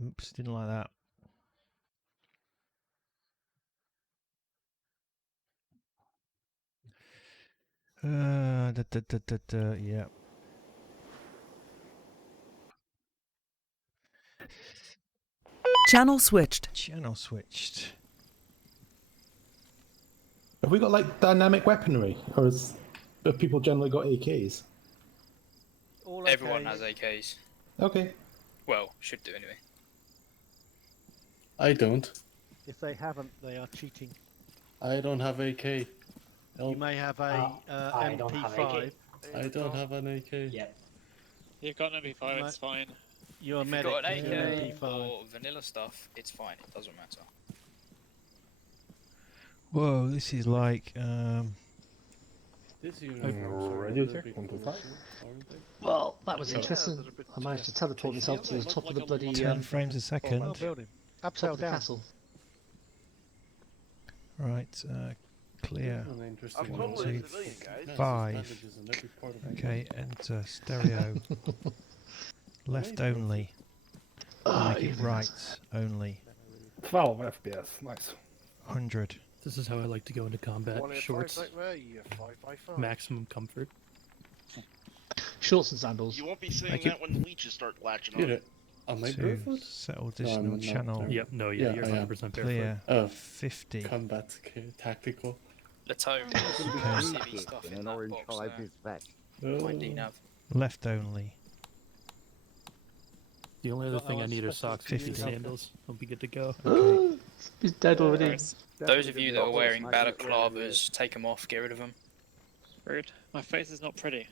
Oops, didn't like that. Yeah. Channel switched. Channel switched. Have we got like dynamic weaponry, or have people generally got AKs? All Everyone okay. has AKs. Okay. Well, should do anyway. I don't. If they haven't, they are cheating. I don't have AK. You Help. may have a I don't have MP5. I don't have an AK. Yep. You've got an MP5, it's fine. You're a If you've medic. got an you're an AK MP5. or vanilla stuff, it's fine. It doesn't matter. Whoa, this is like This Radio check, 125. Well, that was Yeah. interesting. I managed to teleport myself to the top of the bloody 10 frames a Oh, second. building. top Upside of the down. castle. Right, clear. I'm totally a civilian, guys. 5. Okay, enter stereo. Left only. Make it right only. 12 FPS, nice. 100. This is how I like to go into combat. Shorts, maximum comfort. Shorts and sandals. You won't be saying that when the leeches start latching on. Am I 2. barefoot? Settle additional channel. Yep, no, Yeah, you're I am. 100% barefoot. Clear. Oh, 50. combat tactical. Latome. CV stuff in that box there. My Oh. DNAV. Left only. The only other thing I need are socks and 50. sandals. I'll be good to go. He's dead already. Nice. Those of you that are wearing balaclavas, take them off, get rid of them. Rude. My face is not pretty.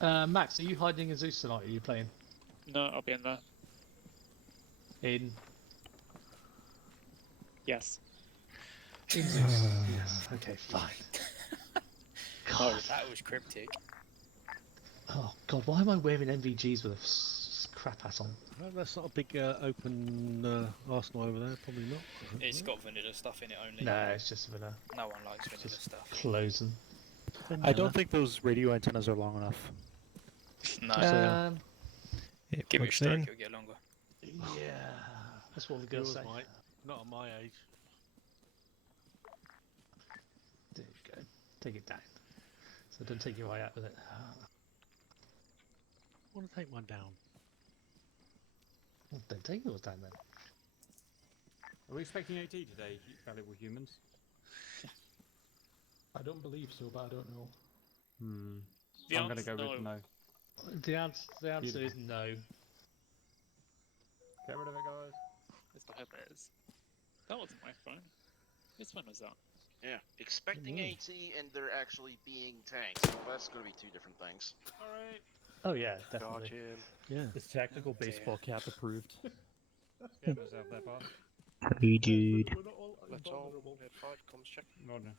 Max, are you hiding in Zeus tonight? Or are you playing No, I'll be in there. in? Yes. In Zeus. Yes. Okay, fine. Oh, that was cryptic. Oh God, why am I wearing MVGs with a crap hat on? Well, that's not a big open arsenal over there. Probably not. It's got vanilla stuff in it only. No, it's just vanilla. No one likes vanilla Just stuff. closing. I don't think those radio antennas are long enough. No. It Give it a plugs stroke, in. it'll get longer. Yeah, that's what the girls Yours say. might. Not at my age. There you go. Take it down. So don't take your eye out with it. I want to take one down. Well, don't take yours down then. Are we expecting AT today, valuable humans? I don't believe so, but I don't know. The I'm gonna go answer- with no. The answer is no. Get rid of it, guys. It's the Hypers. That wasn't my phone. Which one was that? Yeah, expecting AT and there actually being tanks. Well, that's going to be two different things. Alright. Oh yeah, definitely. Yeah. It's tactical baseball cap approved. Get myself there, far. Hey, dude. Let's all at 5 comes check. Rodney.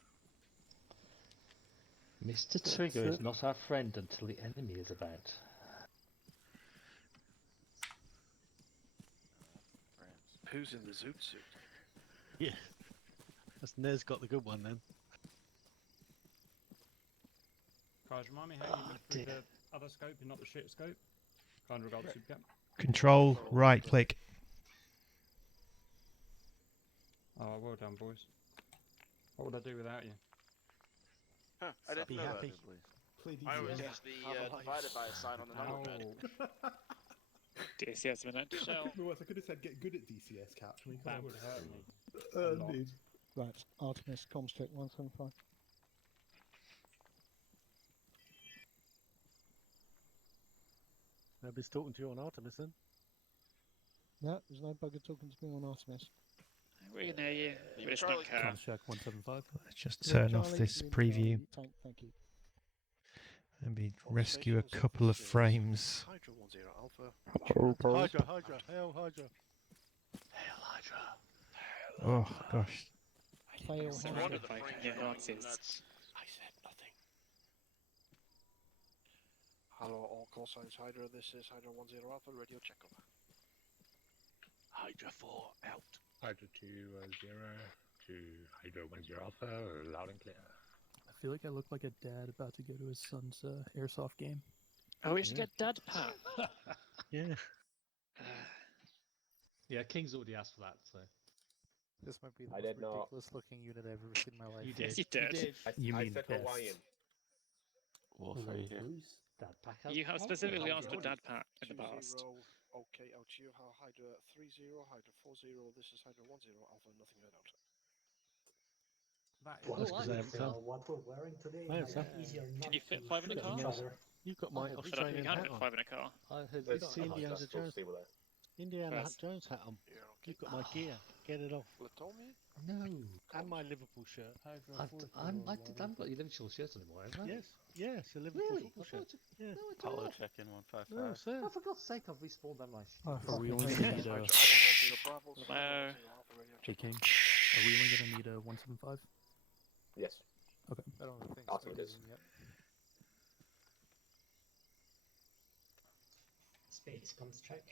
Mr. Trigger is not our friend until the enemy is about. Who's in the zoot suit? Yeah. That's Nez got the good one then. Guys, remind me how you look through the other scope and not the shit scope. Kind regard super cap. Control, right click. Oh, well done, boys. What would I do without you? Huh, I didn't Be know happy. that. Play I always DCS. use the divided by a sign on the number pad. DCS of an shell. I could have said get good at DCS cap. That would hurt me. Indeed. Right, Artemis, comms check 175. Nobody's talking to you on Artemis then. No, there's no bugger talking to me on Artemis. We can hear you. We just Charlie. don't care. Comms check 175. Let's just Yeah, turn off Charlie, this Lima, preview. Charlie, tank, thank you. Maybe rescue a couple of frames. Hydra 10 Alpha. Hydra, hail Hydra. Hail Hydra. Oh gosh. Fail So Hydra. one of the yeah, Nazis. I said nothing. Hello, all call signs Hydra. This is Hydra 10 Alpha. Radio check over. Hydra 4 out. Hydra 2 0 to Hydra 10 Alpha, loud and clear. I feel like I look like a dad about to go to his son's airsoft game. Oh, we should get Dad Pat. Yeah. Yeah, King's already asked for that, so. This might be the I most did not. ridiculous looking unit I've ever seen in my life. You Yes, did. you did. You did. You I mean said best. Hawaiian. Wolf, are you here? Dad pack up. You have specifically Oh, asked for God. Dad Pat in the past. 2-0, OK, Alchio, Hydra 3-0, Hydra 4-0, this is Hydra 1-0, Alpha, nothing red out. That Well, is that's 'cause I haven't come. What we're wearing today Where's makes that? it easier not Can you fit to 5 in a shoot car? each other. You've got my I don't think Australian you can hat fit on. 5 in a car. I heard Let's this. got the Indiana let's go Jones, see what that. Indiana First. Jones hat on. Yeah, okay. You've got my gear. Get it off. Platomy? No. And my Liverpool shirt. I'm, I haven't got your Liverpool shirt anymore, have I? Yes, a Liverpool Really? football I shirt. thought Yeah. No, I Apollo don't. check-in 155. No, sir. Oh, for God's sake, I've respawned on my shit. Are we only gonna need a... Hello. Hey, King. Are we only gonna need a 175? Yes. Okay. I don't think Awesome, so. it is. Yet. Space comes check.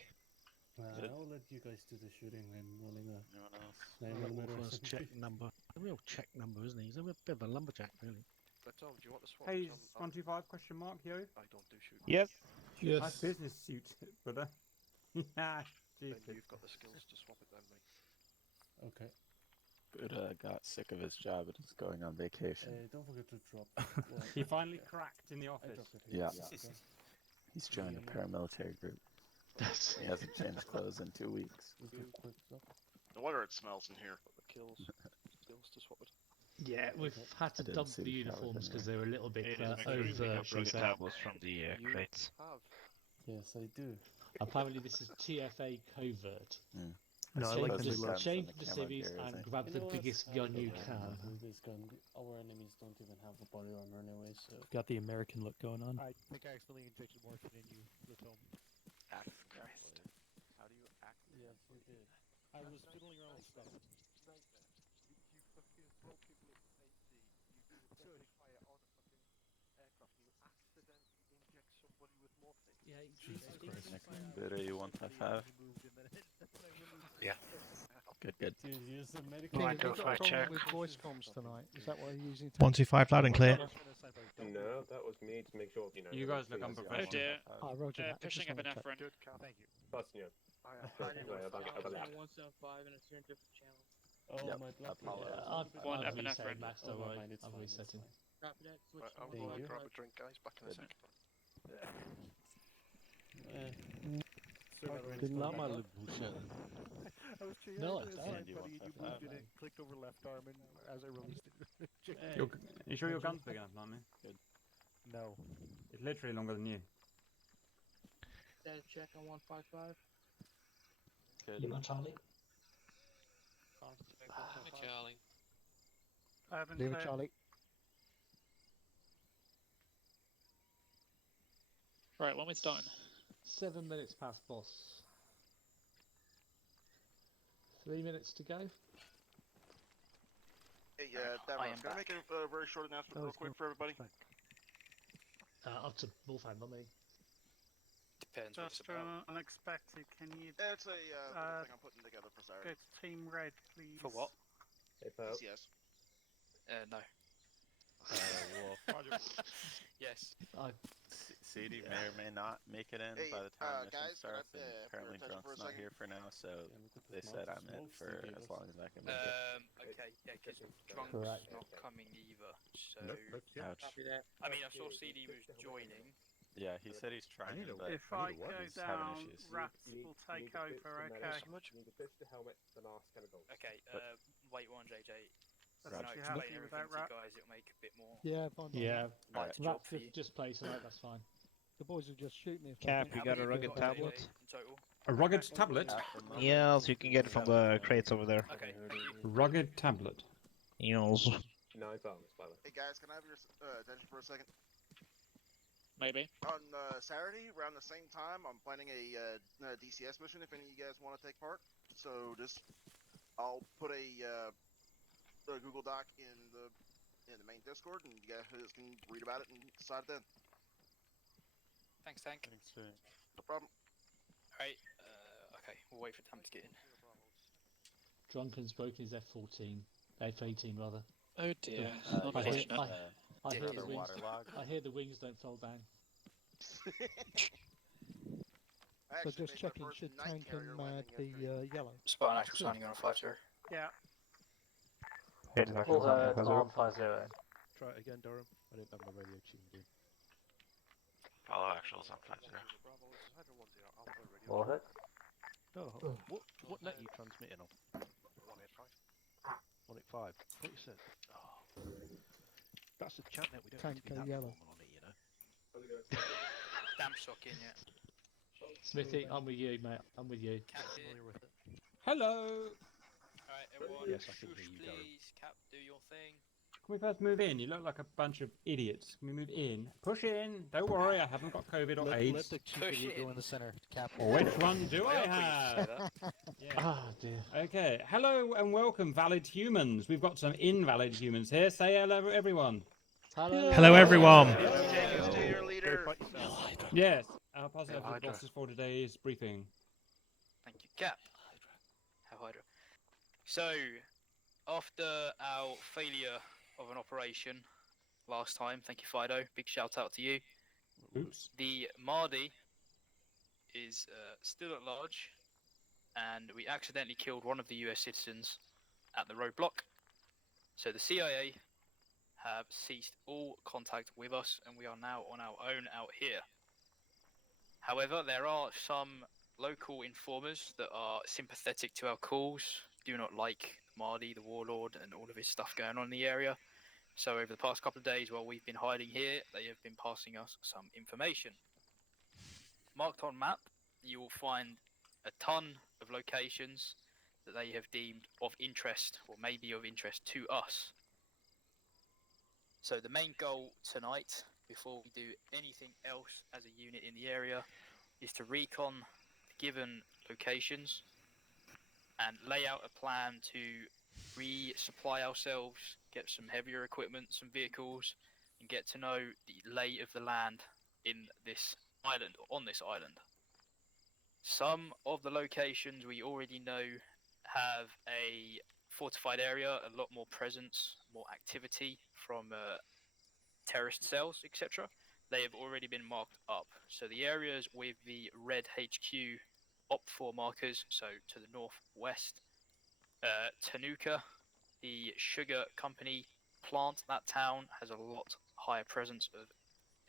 I'll let you guys do the shooting and running a Anyone else? 9mm or First check number. A real check number, isn't he? He's a bit of a lumberjack, really. Platom, do you want to swap? Hey, 125 question mark, yo? I don't do shoot. Yes. Nice business suit, brother. Yeah, Then stupid. you've got the skills to swap it then, mate. Okay. Buddha got sick of his job and is going on vacation. Don't forget to drop. He finally cracked in the I office. dropped it here. Yeah. Okay. He's joined a paramilitary group. He hasn't changed clothes in 2 weeks. We'll do a quick drop. No wonder it smells in here. Got the kills, skills to swap it. Yeah, we've had to didn't dump see the the uniforms colours because they were a little bit over. from the crates. Have. Yes, I do. Apparently, this is TFA covert. No, I like the new look. Change the civvies and grab the biggest gun you can. With this gun, our enemies don't even have a body armor anyway, so... Got the American look going on. I think I accidentally injected morphine in you, Platom. Christ. How do you act? Yes, you did. I was fiddling around with stuff. You fucking throw people in AC, you do friendly fire on a fucking aircraft, and you accidentally inject somebody with morphine. Yeah, Jesus Christ. Buddha, you 155? Yeah. Good. Dude, use the medical... King, have you got a problem with voice comms tonight? Is that why you're using? 125 loud and clear. No, that was me to make sure, you know. You guys look everything's- Oh dear. Oh, roger that. I just Pushing up wanted an to check. Efren. Good cap. Thank you. That's, you know, I have 175 and it's in different channels. Oh, Yep, my blood Apollo. One I've epinephrine. reset Max, don't Oh, worry. mine, it's I'm fine, it's resetting. fine. I'm Thank going to you. grab a drink, guys. Back in a second. Didn't like my Liverpool shirt. I was cheering. No, It it's was fine. funny. You moved it and clicked over left arm, and as I released it, Hey, You sure your gun's big enough, Nami? no. It's literally longer than you. Status check on 155. You want Charlie? Charlie. Leave it, Charlie. Right, when we starting? 7 minutes past boss. 3 minutes to go. Hey, Devin, I was going to make a very short announcement real quick for everybody. Up to Wolfhand, not me. Depends what it's Just about. unexpected, can you It's a little thing I'm putting together for Saturday. go to Team Red, please? For what? Hey, pal. Yes. No. Wolf. Yes. CD may or may not make it in Hey, by the time mission guys, starts, can I, and apparently for attention for a Drunk's not second? here for now, so Yeah, look at the they said smokes- I'm in smokes for they gave as us. long as I can make it. Okay, yeah, because Correct. Drunk's not coming either, so... Ouch. I mean, I saw CD was joining. Yeah, he said he's trying, but If I go he's having down, issues. rats will take over, okay? You need to pitch the helmet, then ask chemicals. Okay, wait one, JJ. That's Right. actually Explain happening everything without to you rat. guys, it'll make a bit more Yeah, fine. Yeah, Alright. job Rats for you. just play tonight, that's fine. The boys will just shoot me. If Cap, I you How got many a rugged have you got, tablet? JJ, in total? A rugged tablet? Yeah, so you can get it from the crates over there. Okay. Rugged tablet. Yes. Nice arms, by the way. Hey guys, can I have your attention for a second? Maybe. On Saturday, around the same time, I'm planning a DCS mission if any of you guys want to take part. So just, I'll put a Google Doc in the main Discord, and you guys can read about it and decide then. Thanks, Tank. Thanks, sir. No problem. Alright, okay, we'll wait for Tam to get in. Drunken's broken his F-14. F-18 rather. Oh dear. I hear, Unfortunate. I hear the Further wings. waterlog. I hear the wings don't fall down. Hey, So actually just made my checking, first should night tank carrier and landing the yesterday. yellow. Spot actual signing on 5-0. Yeah. All on 5-0. Try it again, Durham. I didn't have my radio tuned in. Follow actuals on 5-0. Bravo, this is Hydra 10 Alpha radio. Warhead. No, what net are you transmitting on? 185. 185. I thought you said. Oh. That's a chat net. We don't Tank need to be that yellow. formal on it, you know. Damn shocking, yeah. Smithy, I'm with you, mate. I'm with you. Cap here. Familiar with it. Hello. Alright, everyone, Yes, I can shush, hear you, Durham. please. Cap, do your thing. Can we first move in? You look like a bunch of idiots. Can we move in? Push in. Don't worry, I haven't got COVID or Let AIDS. the chief Push idiot it go in. in the center. Cap. Which one do I I don't think you should say have? that. Yeah. Ah, dear. Okay. Hello and welcome, valid humans. We've got some invalid humans here. Say hello, everyone. Hello, everyone. James, to your leader. Yes. Our positive Hydra. bosses for today's briefing. Thank you, Cap. How Hydra. So, after our failure of an operation last time, thank you, Fido. Big shout out to you. Oops. The Mahdi is still at large, and we accidentally killed one of the US citizens at the roadblock. So the CIA have ceased all contact with us, and we are now on our own out here. However, there are some local informers that are sympathetic to our calls, do not like Mahdi, the warlord, and all of his stuff going on in the area. So over the past couple of days while we've been hiding here, they have been passing us some information. Marked on map, you will find a ton of locations that they have deemed of interest, or maybe of interest to us. So the main goal tonight, before we do anything else as a unit in the area, is to recon the given locations and lay out a plan to resupply ourselves, get some heavier equipment, some vehicles, and get to know the lay of the land in this island, or on this island. Some of the locations we already know have a fortified area, a lot more presence, more activity from terrorist cells, etc. They have already been marked up. So the areas with the red HQ OP4 markers, so to the northwest, Tanuka, the sugar company plant, that town has a lot higher presence of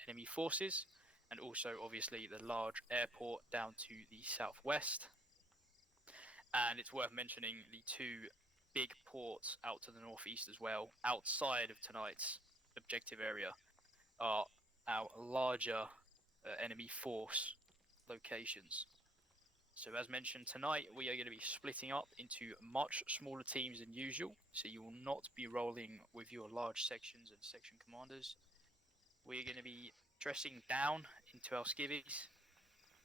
enemy forces, and also obviously the large airport down to the southwest. And it's worth mentioning the two big ports out to the northeast as well, outside of tonight's objective area, are our larger enemy force locations. So as mentioned tonight, we are going to be splitting up into much smaller teams than usual, so you will not be rolling with your large sections and section commanders. We're going to be dressing down into our skivvies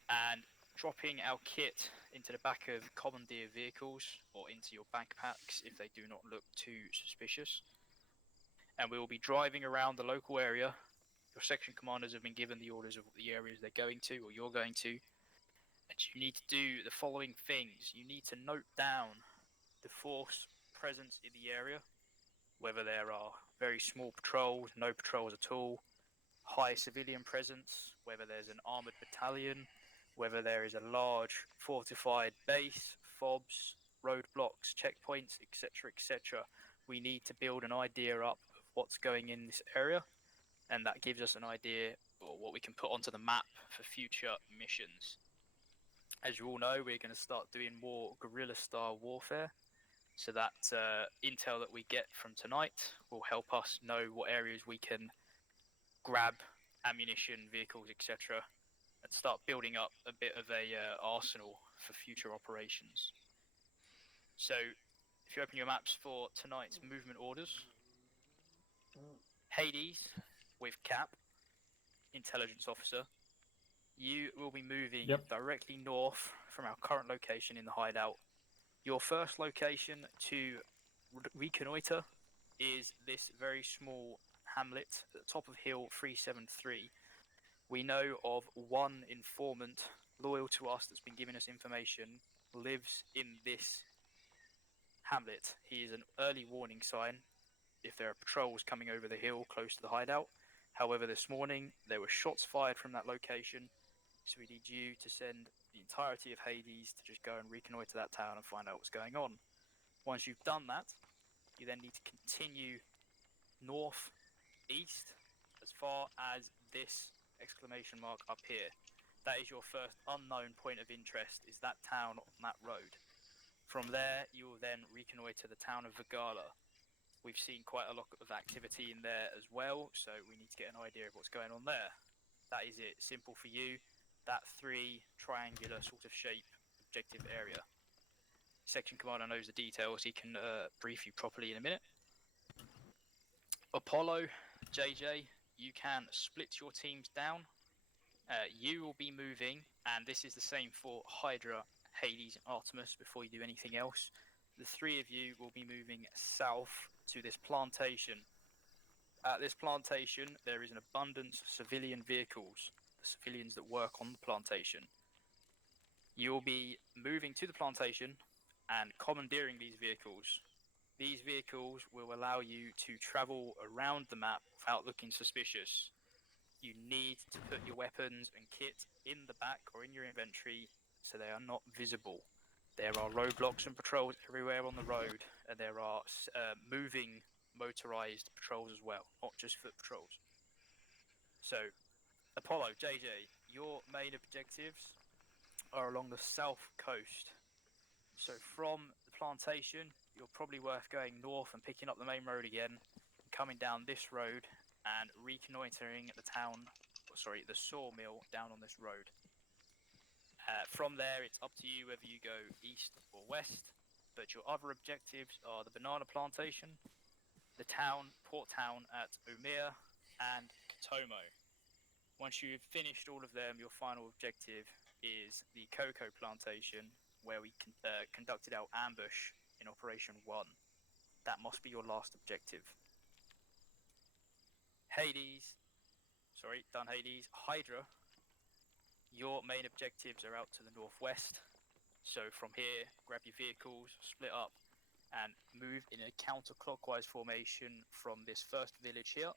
and dropping our kit into the back of commandeer vehicles or into your backpacks if they do not look too suspicious. And we will be driving around the local area. Your section commanders have been given the orders of the areas they're going to, or you're going to. And you need to do the following things. You need to note down the force presence in the area, whether there are very small patrols, no patrols at all, high civilian presence, whether there's an armoured battalion, whether there is a large fortified base, FOBs, roadblocks, checkpoints, etc., etc. We need to build an idea up of what's going in this area, and that gives us an idea or what we can put onto the map for future missions. As you all know, we're going to start doing more guerrilla-style warfare, so that intel that we get from tonight will help us know what areas we can grab ammunition, vehicles, etc., and start building up a bit of a arsenal for future operations. So, if you open your maps for tonight's movement orders, Hades with Cap, intelligence officer, you will be moving directly north from our current location in the hideout. Your first location to reconnoiter is this very small hamlet at the top of Hill 373. We know of one informant loyal to us that's been giving us information, lives in this hamlet. He is an early warning sign if there are patrols coming over the hill close to the hideout. However, this morning there were shots fired from that location, so we need you to send the entirety of Hades to just go and reconnoiter that town and find out what's going on. Once you've done that, you then need to continue north, east, as far as this exclamation mark up here. That is your first unknown point of interest, is that town on that road. From there, you will then reconnoiter the town of Vagala. We've seen quite a lot of activity in there as well, so we need to get an idea of what's going on there. That is it, simple for you. That 3 triangular sort of shape objective area. Section Commander knows the details, he can brief you properly in a minute. Apollo, JJ, you can split your teams down. You will be moving, and this is the same for Hydra, Hades, and Artemis before you do anything else. The 3 of you will be moving south to this plantation. At this plantation, there is an abundance of civilian vehicles, the civilians that work on the plantation. You will be moving to the plantation and commandeering these vehicles. These vehicles will allow you to travel around the map without looking suspicious. You need to put your weapons and kit in the back or in your inventory so they are not visible. There are roadblocks and patrols everywhere on the road, and there are moving motorized patrols as well, not just foot patrols. So, Apollo, JJ, your main objectives are along the south coast. So from the plantation, you're probably worth going north and picking up the main road again, coming down this road and reconnoitering the sawmill down on this road. From there, it's up to you whether you go east or west, but your other objectives are the banana plantation, the port town at Umir, and Katomo. Once you've finished all of them, your final objective is the cocoa plantation, where we conducted our ambush in Operation 1. That must be your last objective. Done Hades. Hydra, your main objectives are out to the northwest. So from here, grab your vehicles, split up, and move in a counterclockwise formation from this first village here,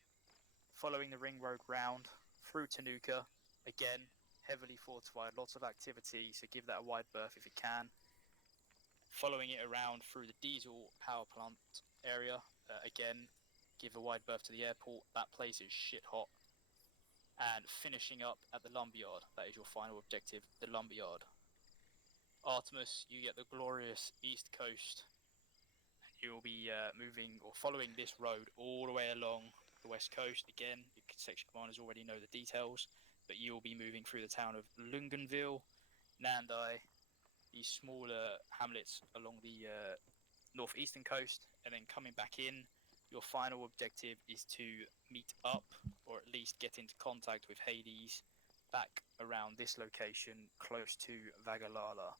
following the ring road round through Tanuka. Again, heavily fortified, lots of activity, so give that a wide berth if you can. Following it around through the diesel power plant area, again, give a wide berth to the airport. That place is shit hot. And finishing up at the lumberyard. That is your final objective, the lumberyard. Artemis, you get the glorious east coast. You will be moving or following this road all the way along the west coast. Again, your section commanders already know the details, but you will be moving through the town of Lunganville, Nandai, these smaller hamlets along the northeastern coast, and then coming back in. Your final objective is to meet up, or at least get into contact with Hades, back around this location, close to Vagalala.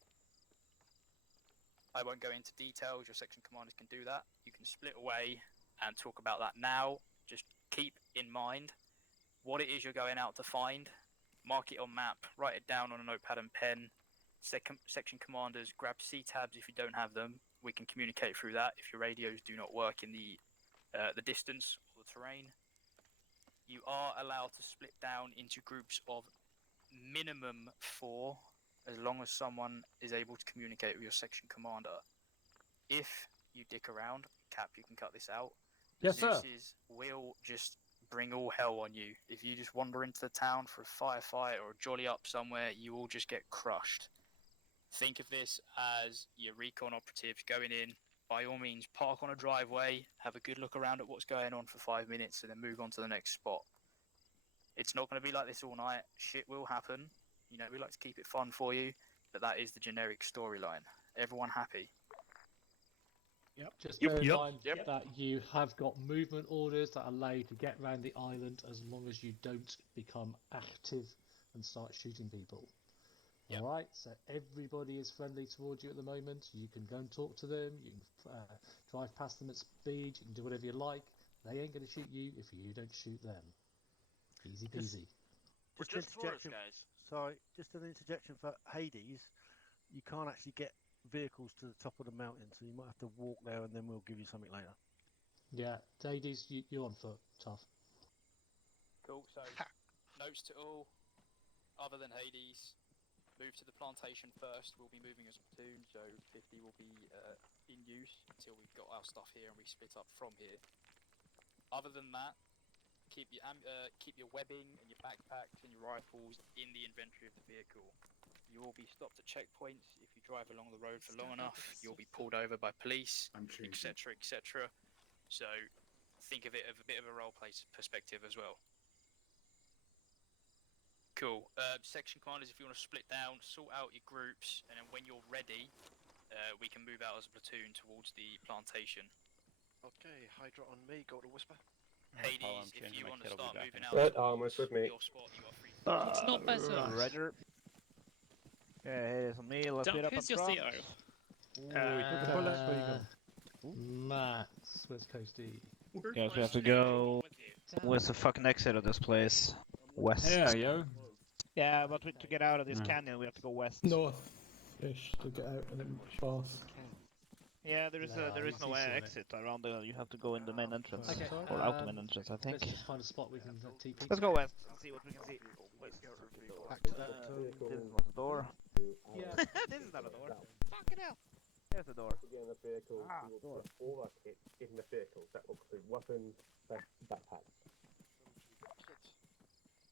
I won't go into details, your section commanders can do that. You can split away and talk about that now. Just keep in mind what it is you're going out to find. Mark it on map, write it down on a notepad and pen. Section commanders, grab C-tabs if you don't have them. We can communicate through that if your radios do not work in the distance or the terrain. You are allowed to split down into groups of minimum 4, as long as someone is able to communicate with your section commander. If you dick around, Cap, you can cut this out. Yes, sir. Zeus's will just bring all hell on you. If you just wander into the town for a firefight or a jolly up somewhere, you will just get crushed. Think of this as your recon operatives going in. By all means, park on a driveway, have a good look around at what's going on for 5 minutes, and then move on to the next spot. It's not going to be like this all night. Shit will happen. You know, we like to keep it fun for you, but that is the generic storyline. Everyone happy? Yep. Just bear in mind that you have got movement orders that allow you to get around the island as long as you don't become active and start shooting people. Yep. Alright, so everybody is friendly towards you at the moment. You can go and talk to them, you can drive past them at speed, you can do whatever you like. They ain't going to shoot you if you don't shoot them. Easy peasy. Just interjection, sorry, just an interjection for Hades. You can't actually get vehicles to the top of the mountain, so you might have to walk there, and then we'll give you something later. Yeah, Hades, you're on foot, tough. Cool, so notes to all, other than Hades, move to the plantation first. We'll be moving as a platoon, so 50 will be in use until we've got our stuff here and we split up from here. Other than that, keep your webbing and your backpacks and your rifles in the inventory of the vehicle. You will be stopped at checkpoints if you drive along the road for long enough. You'll be pulled over by police, etc., etc. So think of it as a bit of a role-play perspective as well. Cool. Section commanders, if you want to split down, sort out your groups, and then when you're ready, we can move out as a platoon towards the plantation. Okay, Hydra on me, go to Whisper. Hades, if you want to start moving out Almost with me. your spot, you are free. It's not better. Roger. Okay, Hades on me. Let's meet up on Who's your front. CO? Max, West Coasty. Guys, we have to go. Where's the fucking exit of this place? West. Yeah, yo. Yeah, but to get out of this canyon, we have to go west. North-ish to get out and then pass. Yeah, there is no exit around there. You have to go in the main entrance. Okay. Or out the main entrance, I think. Let's just find a spot we can TP. Let's go west and see what we can see. This is not a door. Yeah. This is not a door. Fucking hell. There's the door. In the vehicle, you will put all our kit in the vehicle. That will include weapons, backpacks.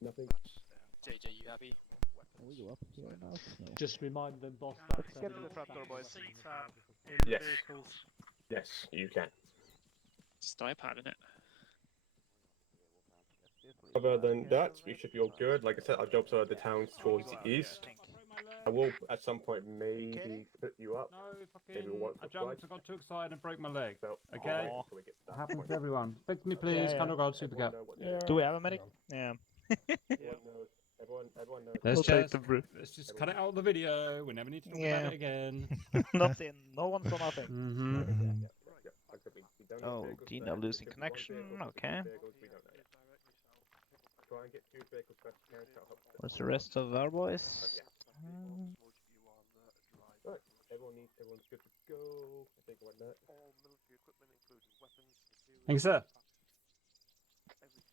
Nothing. JJ, you happy? Will you up here now? No. Just remind them, boss. Get to the front door, boys. Yes. Yes, you can. Just iPad, innit? Other than that, we should be all good. Like I said, our jobs are the towns towards the east. I will, at some point, maybe put you up. No, Maybe fucking. once I or jumped, twice. I got too excited and broke my leg. So, Okay? until we get to that Happens point. to everyone. Fix me, please. Yeah. Kind of God, super cap. Do we have a medic? Yeah. Everyone knows. Let's just cut it out of the video. We never need to talk about it again. Nothing. No one saw nothing. Mm-hmm. Oh, Dina losing connection. Okay. Try and get 2 vehicles first. Where's the rest of our boys? Right, everyone's good to go. I think like that. All military equipment, including weapons, materials. Thanks, sir.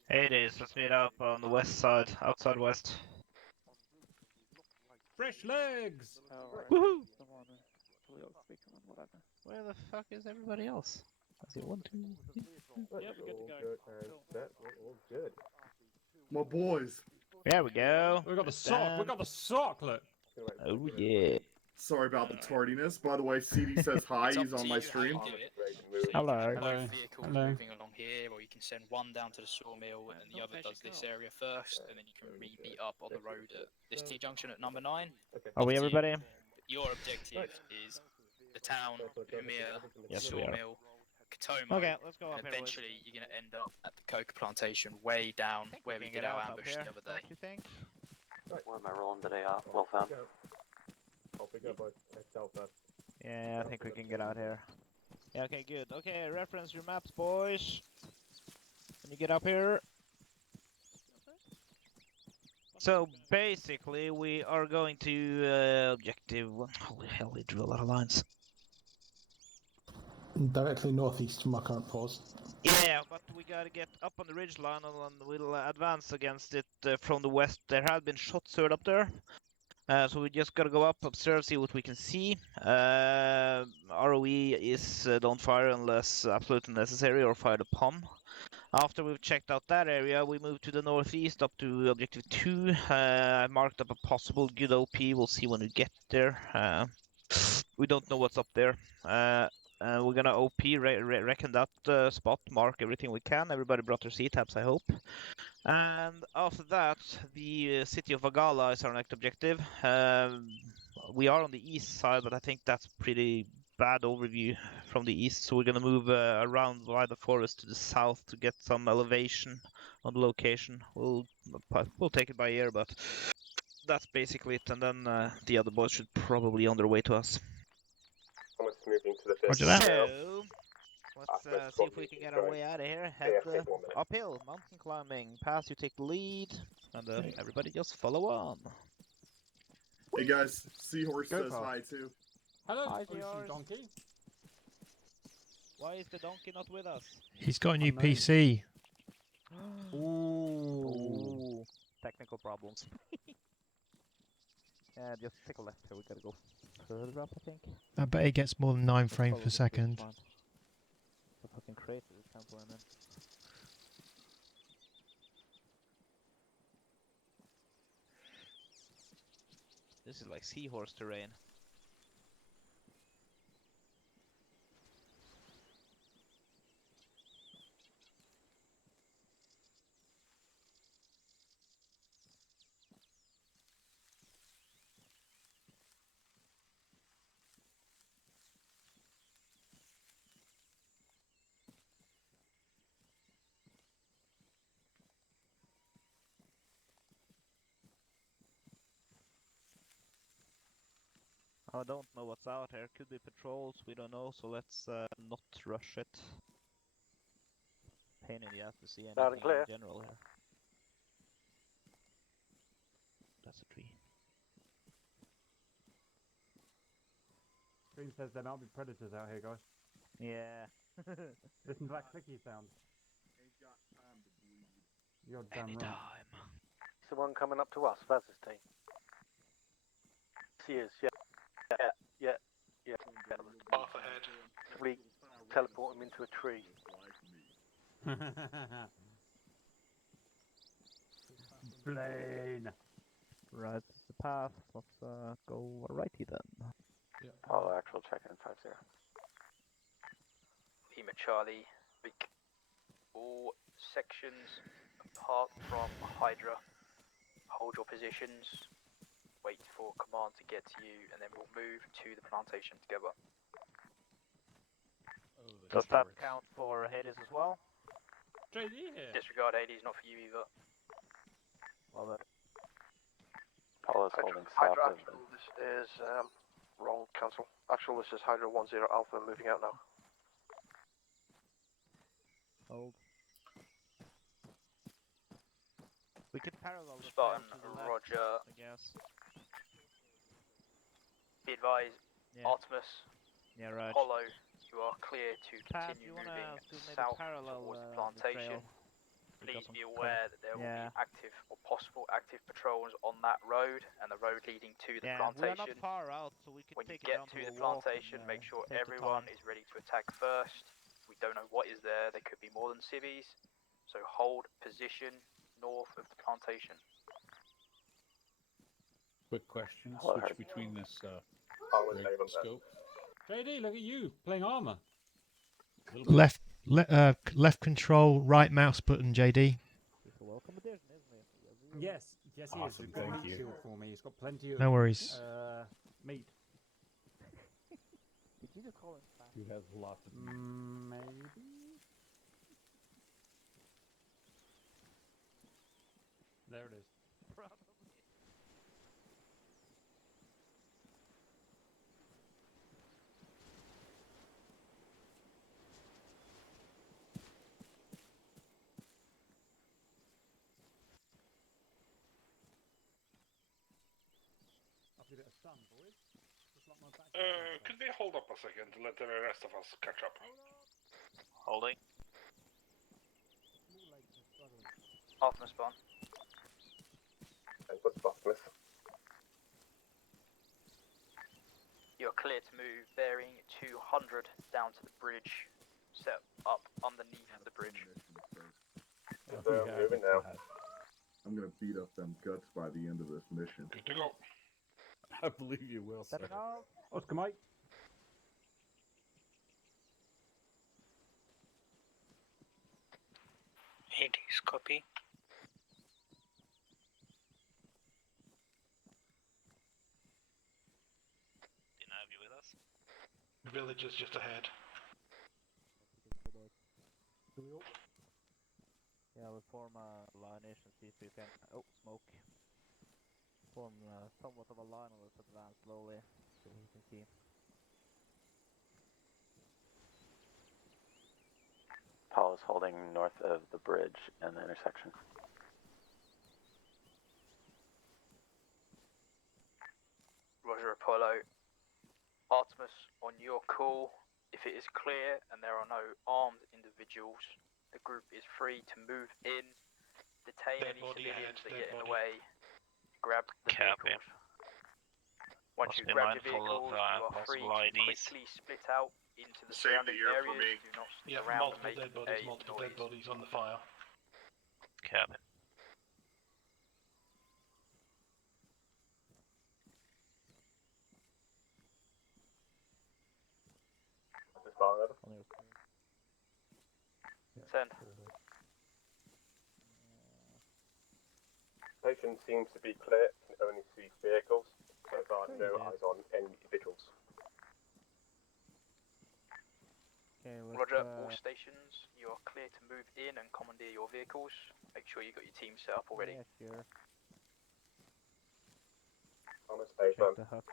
Hey, it is. Let's meet up on the west side, outside west. Fresh legs! Woohoo! Where the fuck is everybody else? I see 1, 2, 3. Yeah, we're good to go. We're all good. My boys. There we go. We got the sock. We got the sock. Look. Oh yeah. Sorry about the tardiness. By the way, CD says hi. It's up He's on to my you how stream. you do it. Hello. Both vehicles moving along here, or you can send one down to the sawmill and the other does this area first, and then you can meet up on the road at this T-junction at number 9. Are we everybody? Your objective is the town, Umir, Yes, we are. sawmill, Katomo, Okay, let's go up and here. eventually you're going to end up at the coca plantation way down where we did our ambush the other day. You think? Where am I rolling today? Well found. Off we go, boys. South first. Yeah, I think we can get out here. Yeah, okay, good. Okay, reference your maps, boys. Can you get up here? So basically, we are going to objective. Holy hell, they drew a lot of lines. Directly northeast from our current pause. Yeah, but we gotta get up on the ridge line and then we'll advance against it from the west. There have been shots heard up there. So we just gotta go up, observe, see what we can see. ROE is don't fire unless absolutely necessary or fired upon. After we've checked out that area, we move to the northeast up to objective 2. I marked up a possible good OP. We'll see when we get there. We don't know what's up there. We're gonna OP, reckon that spot, mark everything we can. Everybody brought their C-tabs, I hope. And after that, the city of Vagala is our next objective. We are on the east side, but I think that's pretty bad overview from the east. So we're gonna move around by the forest to the south to get some elevation on the location. We'll take it by ear, but that's basically it. And then the other boys should probably be on their way to us. Someone's moving to the Roger fifth. that. So, let's see if we can get our way out of here. Head uphill, mountain climbing. Pass, you take the lead, and everybody just follow on. Hey guys, Seahorse Go, says pal. hi too. Hello, Hi, Ocean Seahorse. Donkey. Why is the donkey not with us? He's got a new PC. Ooh. Technical problems. Yeah, just take a left here. We gotta go further up, I think. I bet it gets more than 9 Just frames follow per this second. line. The fucking crater this time for him in. This is like seahorse terrain. I don't know what's out here. Could be patrols, we don't know, so let's not rush it. Pain in the ass to see Loud and anything clear. in general here. That's a tree. Green says there might be predators out here, guys. Yeah. Listen to that clicky sound. Ain't got time to bleed. You're damn right. Is the one coming up to us, Vaz's team? She is, yeah. Yeah. Off ahead. We teleport him into a tree. Blaine! Right, it's the path. Let's go righty then. Oh, actual check-in 50. Lima Charlie, Vic. All sections apart from Hydra. Hold your positions. Wait for command to get to you, and then we'll move to the plantation together. Does that count for Hades as well? JD here! Disregard Hades, not for you either. Love it. Apollo's holding Hydra south of actual, this is wrong, cancel. Actual, this is Hydra 10 Alpha moving out now. Hold. We could parallel the Spartan, trail to the left, Roger. I guess. Be advised, Yeah. Artemis, Yeah, right. Apollo, you are clear to Pat, continue you wanna moving to maybe south parallel towards the the plantation. trail? Please Because be I'm aware that there will yeah. be active or possible active patrols on that road and the road leading to the Yeah, we are not plantation. far out, so we could When you take it get down to to the a walk plantation, and, make sure take the everyone time. is ready to attack first. We don't know what is there. There could be more than civvies, so hold position north of the plantation. Quick question. Hello, Switch Harry. between this I'll rig enable that. scope. JD, look at you, playing armor. Left control, right mouse button, JD. It's a welcome addition, isn't it? Yes, he is. Awesome, He's got a thank meat you. shield for me. He's got plenty of No worries. meat. Did you just call him fat? He has lots of. Maybe. There it is. I'll give it a sun, boys. Just like my back. Could we hold up a second to let the rest of us catch up? Holding. Artemis spawn. And what's Artemis? You're clear to move, bearing 200 down to the bridge, set up underneath the bridge. Moving now. I'm gonna beat up them guts by the end of this mission. Good to go. I believe you will, sir. Oscar, mate. Hades, copy. Didn't have you with us. The village is just ahead. Yeah, we'll form a lineage and see if we can. Oh, smoke. Form somewhat of a line and let's advance slowly so we can see. Apollo's holding north of the bridge and the intersection. Roger, Apollo. Artemis, on your call, if it is clear and there are no armed individuals, the group is free to move in, detain Dead any body civilians ahead, that dead get in the body. way, grab the vehicles. Once Must you be grab your mindful of, vehicles, you are free possible to IDs. quickly split out into the Save the surrounding year for areas. me. Do not stick Yeah, around and multiple make dead bodies, a multiple noise. dead bodies on the fire. Copy. Just fire over. Send. Station seems to be clear. Can only see vehicles. So far, no eyes on any individuals. Okay, Roger, all stations, you are clear to move in and commandeer your vehicles. Make sure you got your team set up already. sure. Thomas, affirm. the hut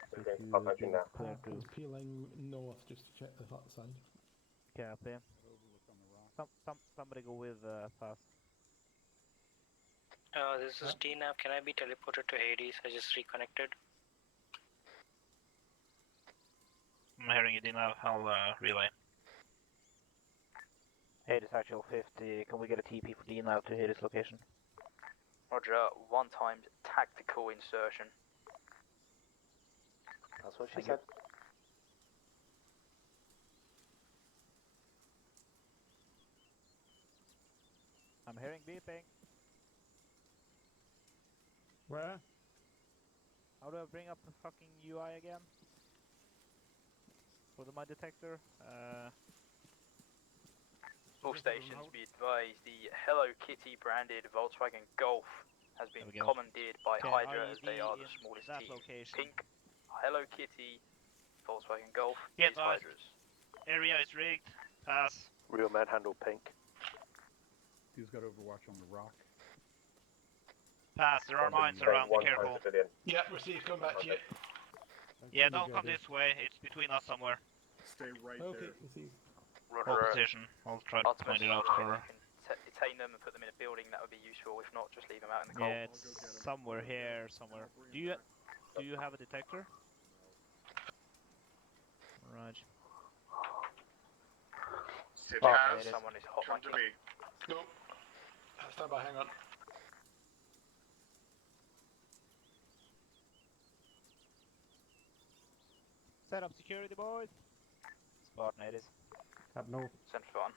I'll patch you now. Just peeling north just to check the hot side. Copy. Somebody go with pass. This is DNAV. Can I be teleported to Hades? I just reconnected. I'm hearing you, DNAV. I'll relay. Hades actual 50. Can we get a TP for DNAV to Hades location? Roger, 1 times tactical insertion. That's what she Thank said. I'm hearing beeping. Where? How do I bring up the fucking UI again? For the mine detector? All stations be advised, the Hello Kitty branded Volkswagen Golf has been There we go. commandeered by Okay, Hydra as they RED are the in smallest that team. location. Pink, Hello Kitty, Volkswagen Golf Get is that. Hydra's. Area is rigged. Pass. Real manhandle pink. He's got Overwatch on the rock. Pass. There are mines around. Be careful. Yeah, receive, come back to you. Yeah, don't come this way. It's between us somewhere. Stay right Okay, there. receive. Hold position. I'll try to Optimus, point it out if for. you can detain them and put them in a building, that would be useful. If not, just leave them out in the cold. Yeah, it's somewhere here, somewhere. Do you have a detector? Right. It has. Someone is hot Come to micing. me. No. Stand by, hang on. Set up security, boys. Spartan, it is. Up north. Send for one.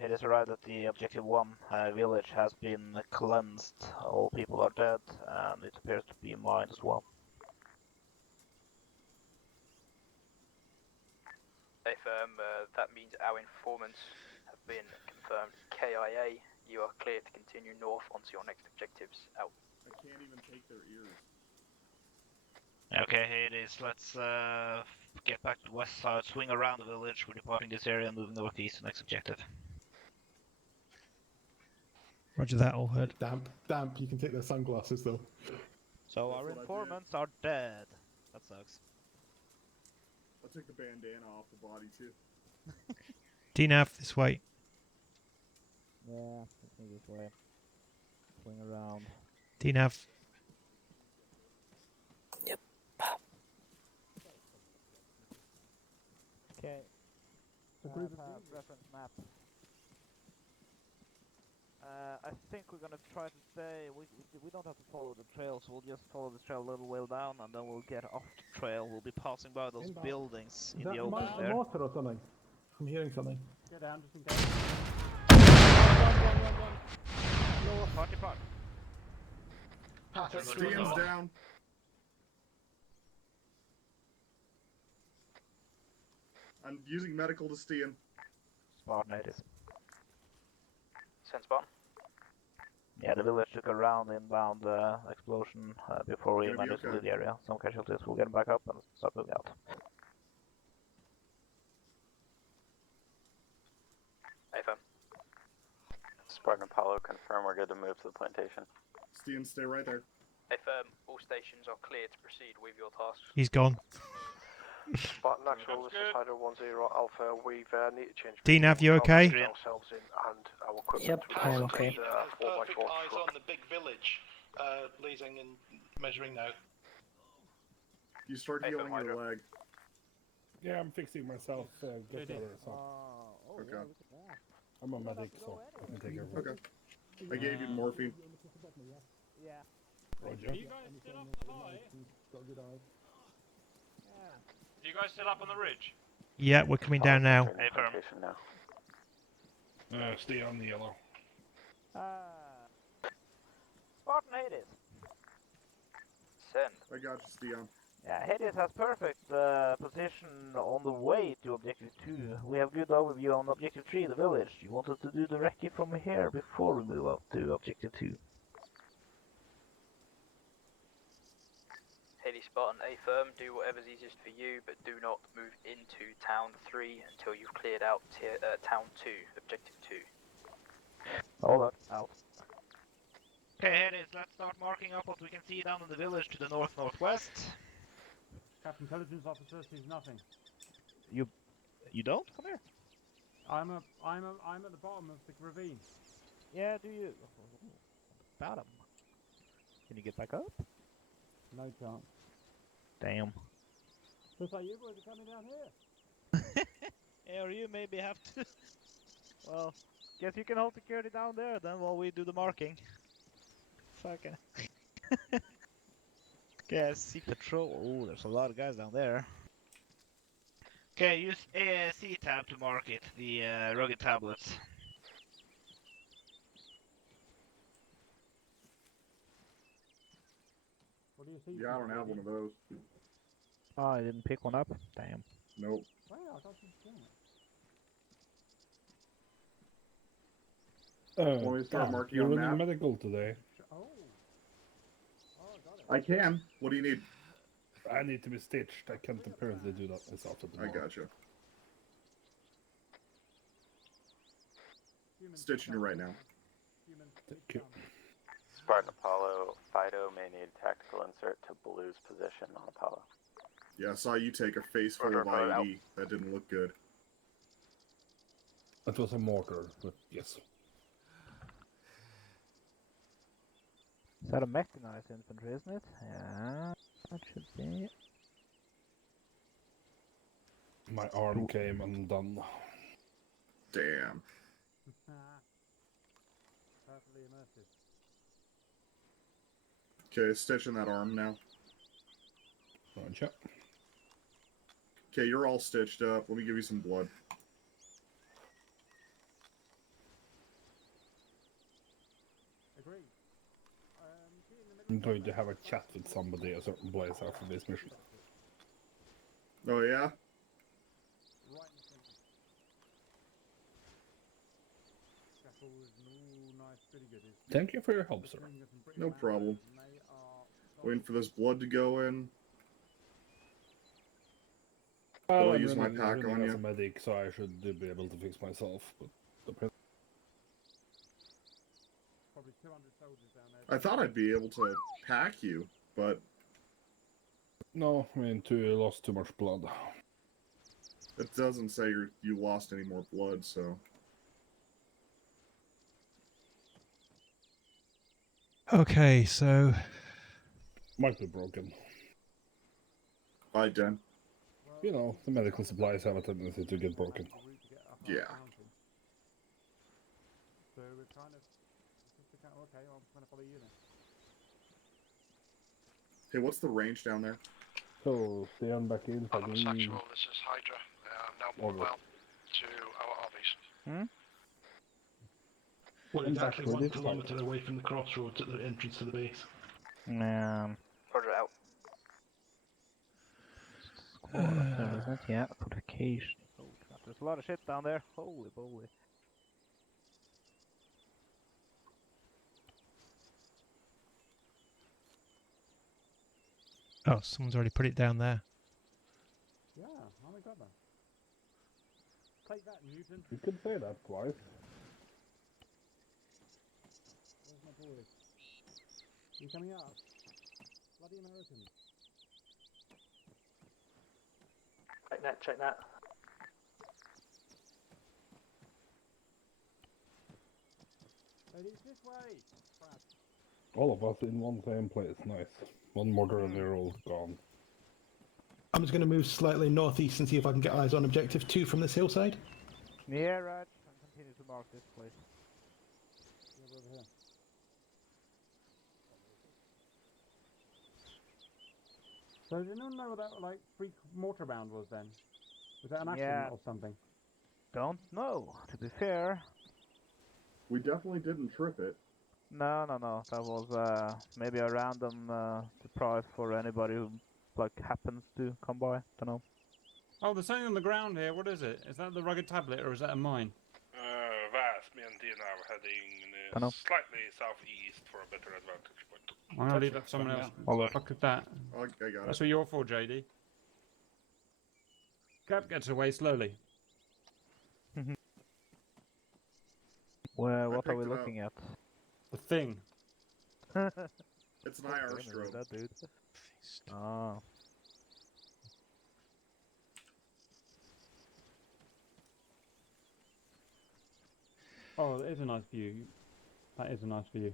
It is arrived at the Objective 1 village has been cleansed. All people are dead, and it appears to be mine as well. That means our informants have been confirmed. KIA, you are clear to continue north onto your next objectives. Out. I can't even take their ears. Okay, here it is. Let's get back to the west side, swing around the village. We're departing this area and moving northeast to next objective. Roger that, all heard. Damp. You can take their sunglasses though. So our informants are dead. That sucks. I'll take the bandana off the body too. DNAV, this way. Yeah, let's move this way. Swing around. DNAV. Okay. Reference map. I think we're gonna try to stay. We don't have to follow the trail, so we'll just follow the trail a little way down, and then we'll get off the trail. We'll be passing by those buildings in the open there. Water or something? I'm hearing something. Get down, just in case. Party park. Stian's down. I'm using medical to Stian. Spartan it is. Send spawn. Yeah, the village took a round inbound explosion before we Gonna be managed to okay. leave the area. Some casualties. We'll get them back up and start moving out. AFM. Spartan Apollo, confirm we're good to move to the plantation. Stian, stay right there. AFM, all stations are clear to proceed with your tasks. He's gone. Spartan actual, this is Hydra 10 Alpha. We need to change. DNAV, you okay? Ourselves in and our equipment. Yep, I am okay. Perfect eyes on the big village. Leading and measuring now. You start Hey, healing Hydra. your leg. Yeah, I'm fixing myself. Get better. So Okay. I'm a medic, so I can take care of it. Okay. I gave you morphine. Yeah. Roger. Are you guys still up the high? Are you guys still up on the ridge? Yeah, we're coming down now. Hey, firm. Stay on the yellow. Spartan Hades. Send. I got you, Steon. Yeah, Hades has perfect position on the way to Objective 2. We have good overview on Objective 3, the village. You want us to do the recce from here before we move up to Objective 2? Haley Spartan, A firm, do whatever's easiest for you, but do not move into Town 3 until you've cleared out Town 2, Objective 2. Hold up, out. Okay, Hades, let's start marking up what we can see down in the village to the north-northwest. Captain Intelligence Officer sees nothing. You don't? Come here. I'm at the bottom of the ravine. Yeah, do you? Bottom. Can you get back up? No chance. Damn. Looks like you boys are coming down here. Yeah, or you maybe have to. Well, guess you can hold security down there then while we do the marking. Fucking. Okay, I see patrol. Oh, there's a lot of guys down there. Okay, use C tab to mark it, the rugged tablets. What do you see? Yeah, I don't have one of those. Oh, I didn't pick one up? Damn. Nope. Wow, I can't see the Want me to start marking you're on running map? medical today. Oh. Oh, I got it. I can. What do you need? I need to be stitched. I can't apparently do that myself at the I moment. gotcha. Stitching you right now. Thank you. Spartan Apollo, Fido may need tactical insert to Blue's position on Apollo. Yeah, I saw you take a face full of IED. That didn't look good. It was a mortar, but yes. Is that a mechanized infantry, isn't it? Yeah, that should be. My arm came undone. Damn. Perfectly immersive. Okay, stitching that arm now. Roger. Okay, you're all stitched up. Let me give you some blood. Agreed. I'm going to have a chat with somebody a certain place after this mission. Oh, yeah? Right in the center. Scaffold, no, nice, pretty good. Thank you for your help, sir. No problem. Waiting for this blood to go in. Well, I'll I'm use my running pack on as you. a medic, so I should be able to fix myself. But Probably 200 soldiers down there. I thought I'd be able to pack you, but no, I mean, you lost too much blood. it doesn't say you lost any more blood, so... Okay, so Might be broken. Bye, Den. You know, the medical supplies have a tendency to get broken. Yeah. So we're kind of... Okay, I'm going to follow you then. Hey, what's the range down there? So, stay on back in. Adam Sexual, this is Hydra. Now mobile to our obbies. Well, exactly 1 kilometre away from the crossroads at the entrance to the base. Roger, out. Isn't it? Yeah, fortification. Oh, crap, there's a lot of shit down there. Holy moly. oh, someone's already put it down there. Yeah, oh my god, man. Take that, Newton. You could say that twice. Where's my boy? You coming up? Bloody Americans. Check that. Ladies, this way! Crap. All of us in one same place. Nice. One mortar and they're all gone. I'm just going to move slightly northeast and see if I can get eyes on objective 2 from this hillside. Yeah, right. And continue to mark this place. Yeah, over here. So did anyone know what that like free mortar round was then? Was that an accident Yeah. or something? Don't know, to be fair. We definitely didn't trip it. No. That was maybe a random surprise for anybody who like happens to come by. Don't know. Oh, there's something on the ground here. What is it? Is that the rugged tablet or is that a mine? Vas, me and Dina are heading Dunno. slightly southeast for a better advantage point. I'm gonna leave that for someone else. Hold on. Fuck with that. I got That's it. what you're for, JD. Cap gets away slowly. Well, what are we picked it up. looking at? The thing. It's an IR strobe. That dude. Ah. Oh, that is a nice view. That is a nice view.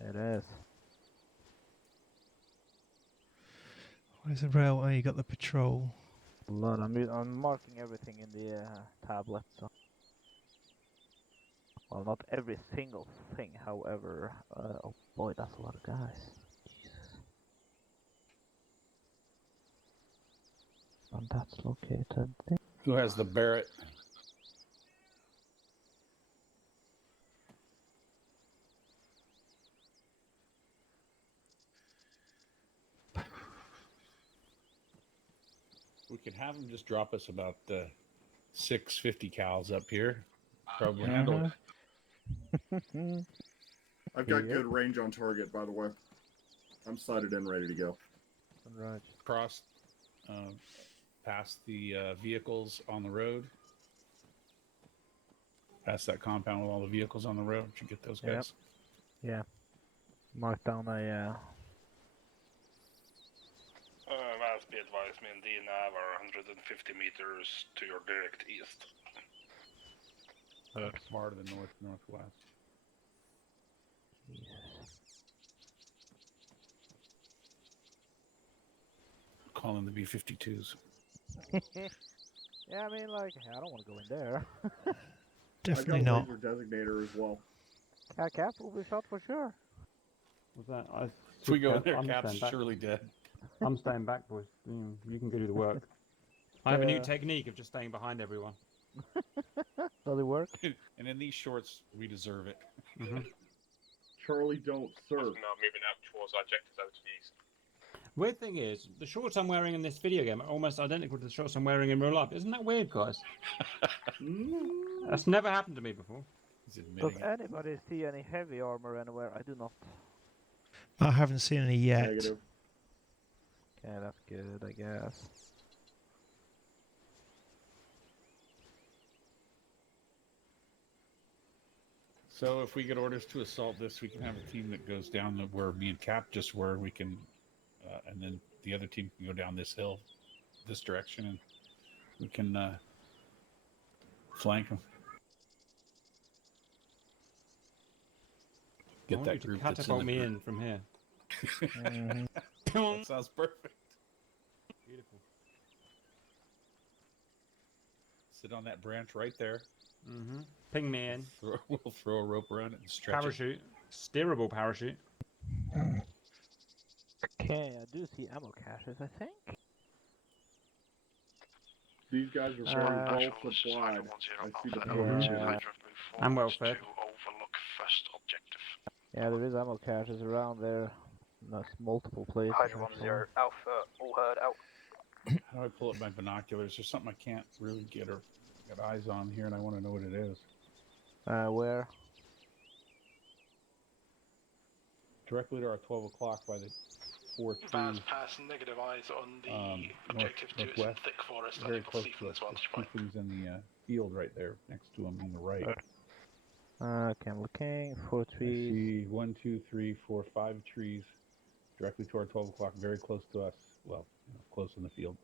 It is. Where's the railway? You got the patrol. Blood. I'm marking everything in the tablet. So. Well, not every single thing, however. Oh boy, that's a lot of guys. Jesus. And that's located. Who has the Barrett? We could have them just drop us about 650 cals up here. Probably handle it. I've got good range on target, by the way. I'm sighted in, ready to go. Right. Cross, past the vehicles on the road. Past that compound with all the vehicles on the road. Did you get those guys? Yeah. Mark down a. Vas, be advised, me and Dina are 150 meters to your direct east. That's far to the northwest. Calling the B-52s. Yeah, I mean, like, I don't want to go in there. Definitely I got not. a laser designator as well. Cap will be shot for sure. What's that? If we go in there, I'm Cap's staying back. surely dead. I'm staying back, boys. You can go do the work. I have a new technique of just staying behind everyone. Does it work? And in these shorts, we deserve it. Charlie, don't serve. Now moving out towards our objectives out to the east. Weird thing is, the shorts I'm wearing in this video game are almost identical to the shorts I'm wearing in real life. Isn't that weird, guys? That's never happened to me before. Does anybody see any heavy armor anywhere? I do not. I haven't seen any yet. Negative. Okay, that's good, I guess. So if we get orders to assault this, we can have a team that goes down to where me and Cap just were. We can, and then the other team can go down this hill, this direction, and we can flank them. Get that group that's in catapult the me group. in from here. That sounds perfect. Beautiful. Sit on that branch right there. Ping me in. We'll throw a rope around it and stretch Parachute. Steerable parachute. Okay, I do see ammo caches, I think. These guys are very well supplied. I see the I'm well fed. Overlook first objective. Yeah, there is ammo caches around there. There's multiple places. Hydra 10 Alpha, all heard out. How do I pull up my binoculars? There's something I can't really get eyes on here, and I want to know what it is. Where? Directly to our 12 o'clock by the 4-3. Vas pass negative eyes on the objective 2 is in northwest, thick forest. very I close see to from us. this vantage There's point. two things in the field right there, next to them on the right. Okay, I'm looking. 4 I trees. see 1, 2, 3, 4, 5 trees directly to our 12 o'clock, very close to us. Well, close in the field.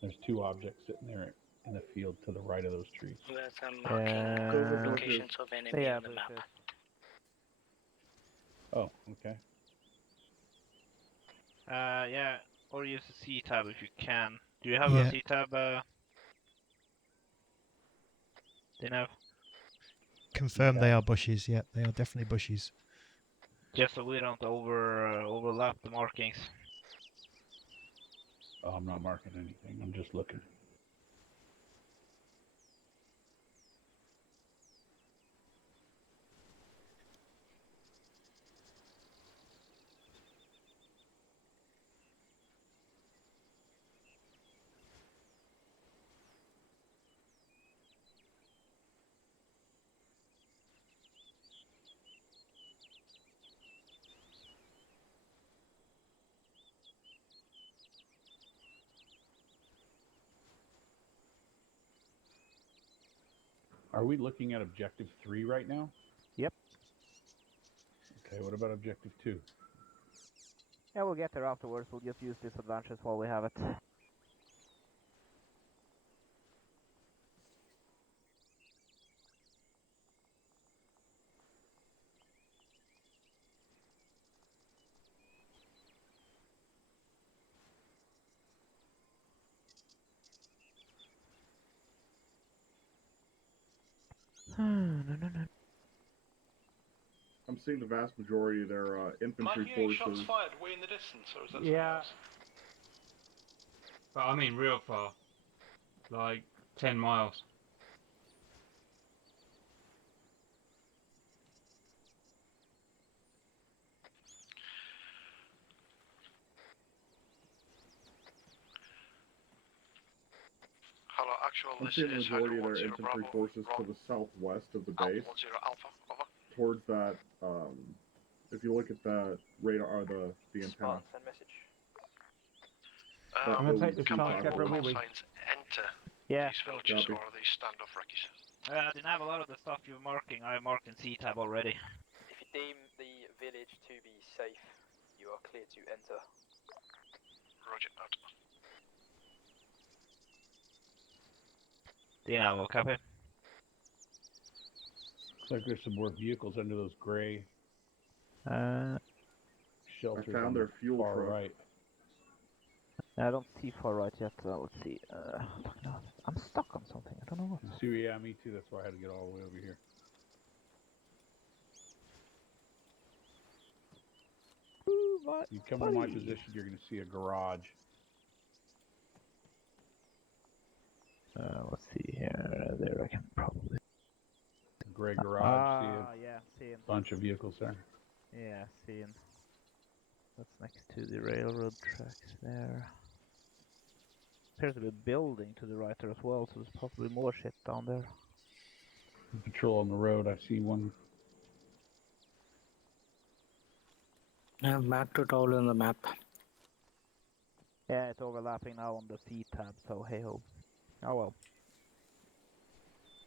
There's 2 objects sitting there in the field to the right of those trees. That's marking locations of enemy Yeah, on the map. Oh, okay. Yeah, or use the C-tab if you can. Do you have Yeah. a C-tab? Didn't have. Confirm they are bushes. Yeah, they are definitely bushes. Just so we don't overlap the markings. Oh, I'm not marking anything. I'm just looking. Are we looking at objective 3 right now? Yep. Okay, what about objective 2? Yeah, we'll get there afterwards. We'll just use this advantage while we have it. I'm seeing the vast majority of their Am I infantry hearing shots forces. fired way in the distance, or is that Yeah. something But I mean real far. Like 10 miles. Hello, actual, I'm this seeing the is Hydro majority of 10 their infantry Bravo. forces to the southwest of the base, Alpha 10 Alpha, over. towards that. If you look at the radar, or the antenna. Send message. That I'm gonna little take this sea chance, go for a platform. wee wee. Signs enter Yeah. these villages, Copy. or are they standoff wreckies? I didn't have a lot of the stuff you're marking. I marked in C-tab already. If you deem the village to be safe, you are clear to enter. Roger, out. Dino, copy. Looks like there's some more vehicles under those gray shelters I found on their the fuel far truck. right. I don't see far right yet. Let's see. Fuck no. I'm stuck on something. I don't know what. See, yeah, me too. That's why I had to get all the way over here. Ooh, my You come to my buddy. position, you're going to see a garage. Let's see here. There, I can probably. A gray garage. See a Yeah, seeing. bunch of vehicles there. Yeah, seeing. That's next to the railroad tracks there. Appears to be a building to the right there as well, so there's probably more shit down there. Patrol on the road. I see one. I have mapped it all on the map. Yeah, it's overlapping now on the C tab, so hey ho. Oh well.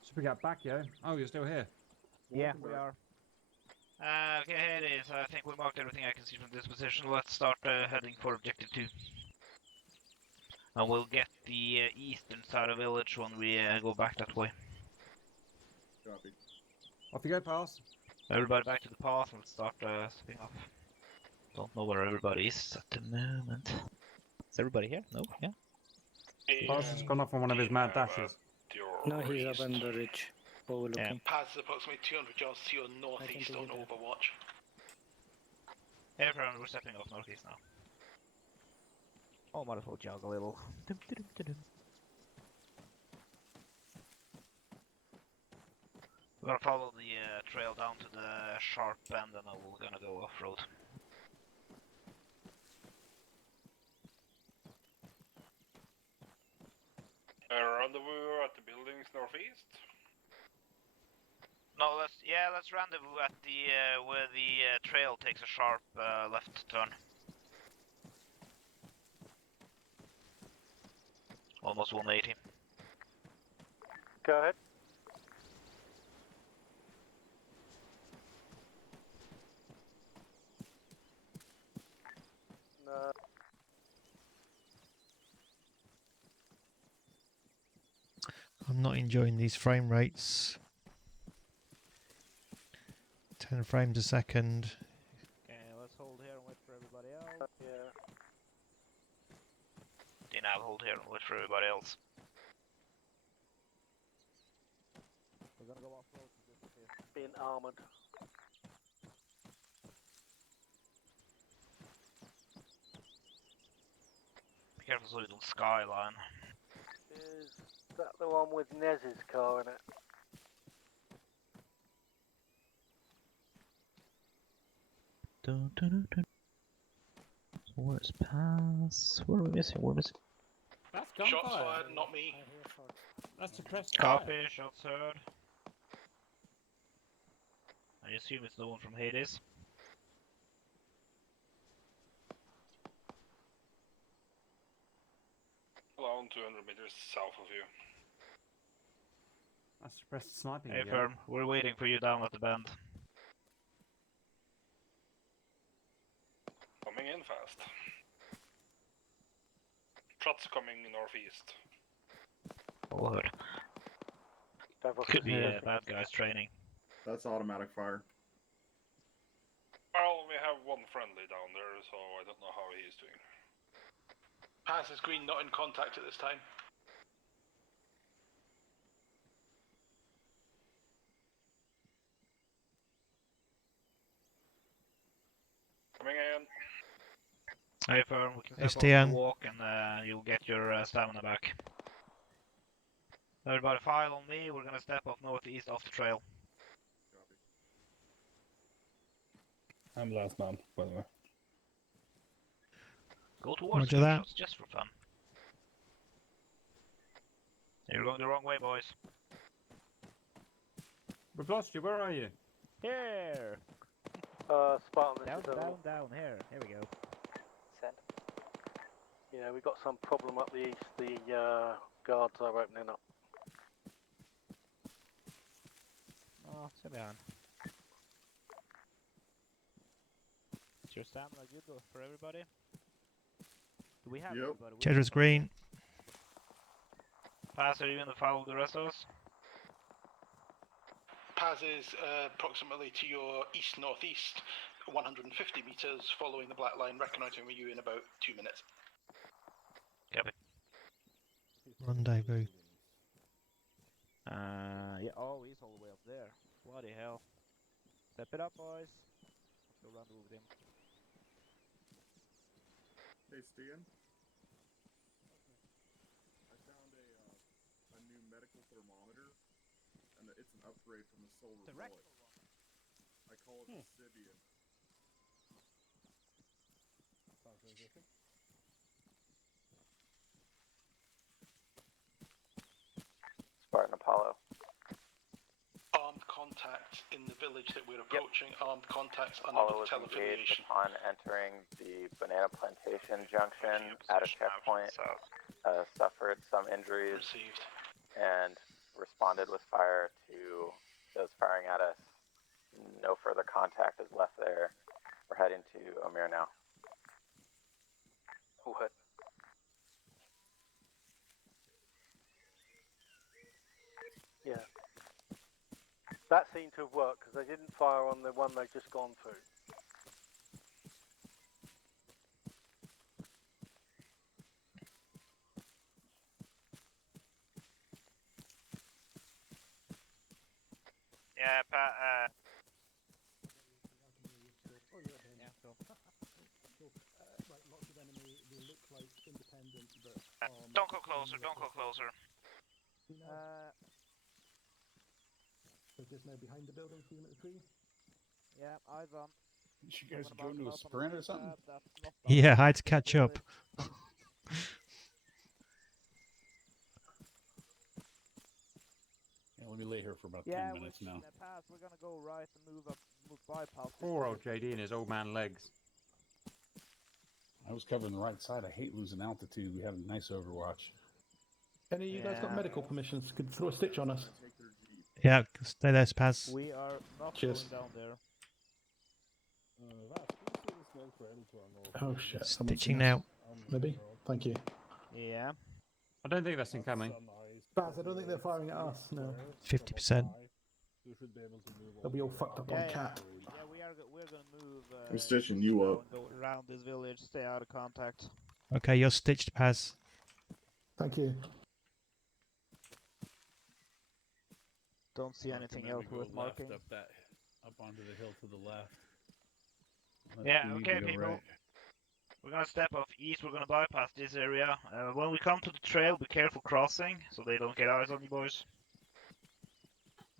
Should we get back, yo? Oh, you're still here. Yeah, we are. Okay, here it is. I think we marked everything I can see from this position. Let's start heading for objective 2. And we'll get the eastern side of village when we go back that way. Copy. Off you go, pass. Everybody back to the path and let's start spinning off. Don't know where everybody is at the moment. Is everybody here? No? Yeah? Pass has gone off on one of his mad dashes. No, he's up on the ridge, overlooking. Pass is approximately 200 yards to your northeast on Overwatch. Hey everyone, we're stepping off northeast now. Oh, might as well jog a little. We're gonna follow the trail down to the sharp bend and then we're gonna go off-road. Rendezvous at the buildings northeast? No, let's rendezvous at the where the trail takes a sharp left turn. Almost 180. Go ahead. No. I'm not enjoying these frame rates. 10 frames a second. Okay, let's hold here and wait for everybody else. Yeah. Dina, I'll hold here and wait for everybody else. We're gonna go off-road to disappear. Being armored. careful so you don't skyline. Is that the one with Nez's car in it? Where's pass? What are we missing? We're missing. That's Shots gunfire. fired, not me. That's suppressed Copy, fire. shots heard. I assume it's the one from Hades. Around 200 meters south of you. That's suppressed sniping. Hey again. firm, we're waiting for you down at the bend. Coming in fast. Shots coming northeast. All heard. Could be bad guys training. That's automatic fire. Well, we have one friendly down there, so I don't know how he's doing. Pass is green, not in contact at this time. Coming in. Hey firm, we can step off SDN. the walk and you'll get your stamina back. Everybody file on me, we're gonna step off northeast off the trail. I'm last man, by the way. Go towards Roger that. gunshots just for fun. You're going the wrong way, boys. We've lost you. Where are you? Here! Spartan, Down, this is down, down, here. Here we go. Send. Yeah, we've got some problem up the east. The guards are opening up. Oh, sit down. Is your stamina good for everybody? Do we have everybody? Cheddar's green. Pass, are you in the file with the rest of us? Paz is approximately to your east-northeast, 150 meters, following the black line, reconnoitering with you in about 2 minutes. Copy. Rendezvous. Yeah, oh, he's all the way up there. Bloody hell. Step it up, boys. Let's go rendezvous with him. Hey, Stian. I found a new medical thermometer, and it's an upgrade from the Silver Bullet. I call it the Sibian. Spartan Apollo. Armed contacts in the village that we're approaching, armed contacts Apollo under was engaged tele-affiliation. upon entering the Banana Plantation Junction at a checkpoint, suffered some injuries, Received. and responded with fire to those firing at us. No further contact is left there. We're heading to Omir now. What? Yeah. That seemed to have worked because they didn't fire on the one they'd just gone through. Yeah, Pat, Lots of enemy. They look like independent, but don't go closer, don't go closer. So just now behind the building, see them at the tree. Yeah, eyes on. You guys go into a sprint or something? Yeah, I had to catch up. Yeah, let me lay here for about 10 minutes now. Pass, we're gonna go right and move up, move bypass. Poor old JD and his old man legs. I was covering the right side. I hate losing altitude. We had a nice overwatch. Any of you guys got medical permissions? Could throw a stitch on us. Yeah, stay there, Spaz. We are not Cheers. going down there. Oh shit. Stitching now. Maybe. Thank you. Yeah. I don't think that's incoming. Baz, I don't think they're firing at us. No. 50%. They'll be all fucked up on cat. Yeah, we're gonna move. I'm stitching you up. Go around this village. Stay out of contact. Okay, you're stitched, Paz. Thank you. Don't see anything else worth marking. Up onto the hill to the left. Yeah, We need okay, to go people. right. We're gonna step off east, we're gonna bypass this area. When we come to the trail, be careful crossing, so they don't get eyes on you boys.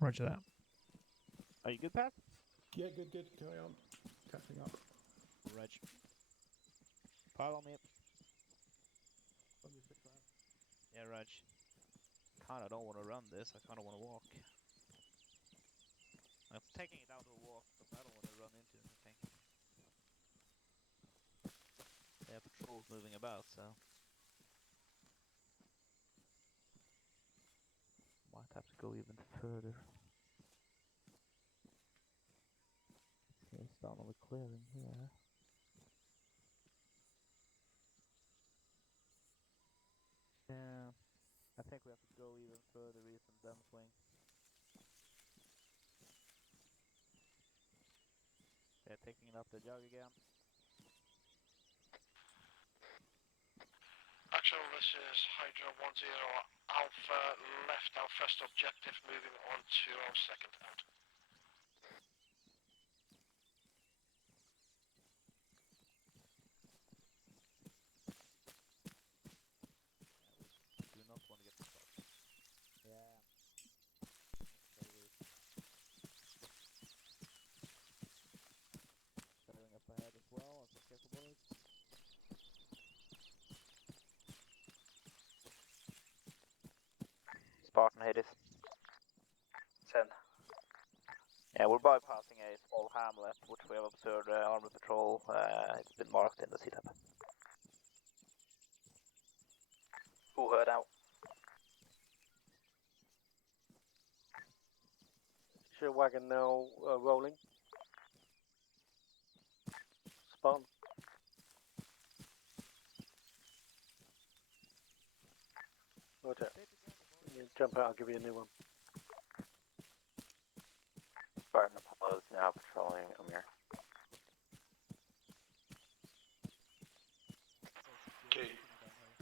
Roger that. Are you good, Pat? Yeah, good. Carry on. Catching up. Reg. Pile on me. Yeah, Reg. Kinda don't want to run this, I kinda want to walk. I'm taking it out to a walk, but I don't want to run into anything. They have patrols moving about, so... Might have to go even further. It's down on the clearing here. Yeah, I think we have to go even further east and then swing. They're taking it up the jug again. Actual, this is Hydra 10 Alpha, left our first objective, moving on to our second out. Do not want to get stuck. Yeah. Showing up ahead as well, as a careful bullet. Spartan Hades. Send. Yeah, we're bypassing a small hamlet, which we have observed army patrol. It's been marked in the CTAP. Who heard out? Is your wagon now rolling? Spartan? Roger. You jump out, I'll give you a new one. Spartan Apollo is now patrolling Amir. Okay.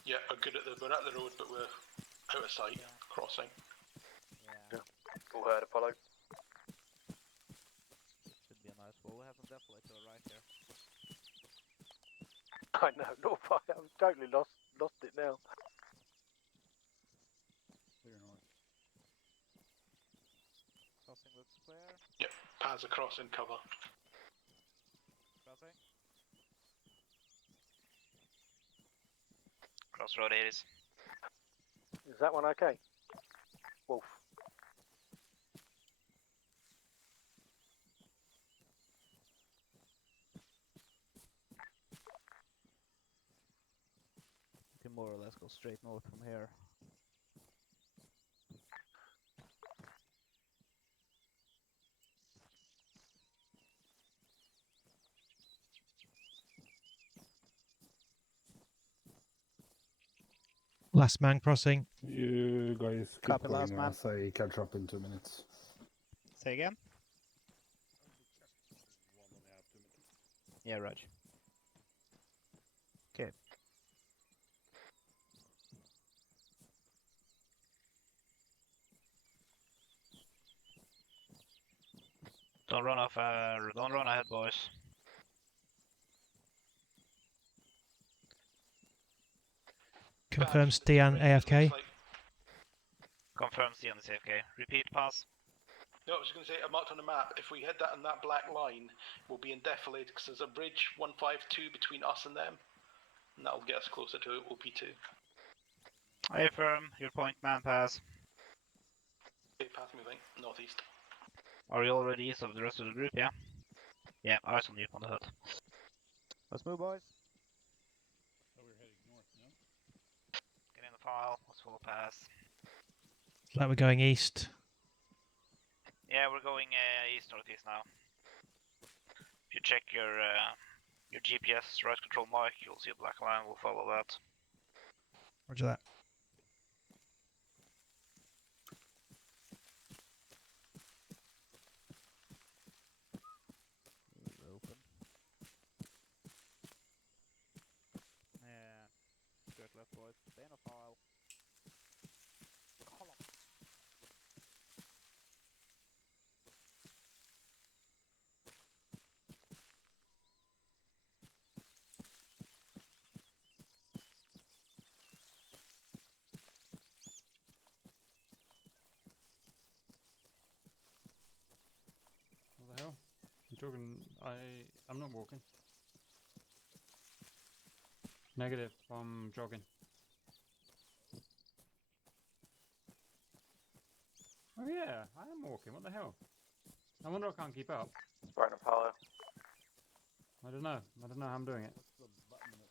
Yeah, we're at the road, but we're out of sight, crossing. Yeah. Who heard Apollo? Should be a nice wall. We have some defilade to the right here. I know, no fire. I'm totally lost it now. Clear north. Crossing looks clear. Yep, paths across in cover. Crossing. Crossroad Hades. Is that one okay? Wolf. You can more or less go straight north from here. Last man crossing. You guys keep Copy, going last man. as I catch up in 2 minutes. Say again? Yeah, Raj. Okay. Don't run off, don't run ahead, boys. Confirms Dian AFK. Confirms the AFK. Repeat pass. No, I was going to say, I marked on the map, if we head that on that black line, we'll be in defilade, because there's a bridge 152 between us and them, and that'll get us closer to OP2. Affirm, your point man pass. Okay, path moving, northeast. Are you already east of the rest of the group, yeah? Yeah, eyes on you on the hood. Let's move, boys. Oh, we're heading north, no? Get in the file, let's full pass. Like we're going east. Yeah, we're going east-northeast now. If you check your GPS right control mic, you'll see a black line, we'll follow that. Roger that. Open. Yeah. Straight left, boys. Stay in a file. Column. jogging. I'm not walking. Negative. I'm jogging. Oh yeah, I am walking. What the hell? I wonder I can't keep up. Spartan Apollo. I don't know. I don't know how I'm doing it.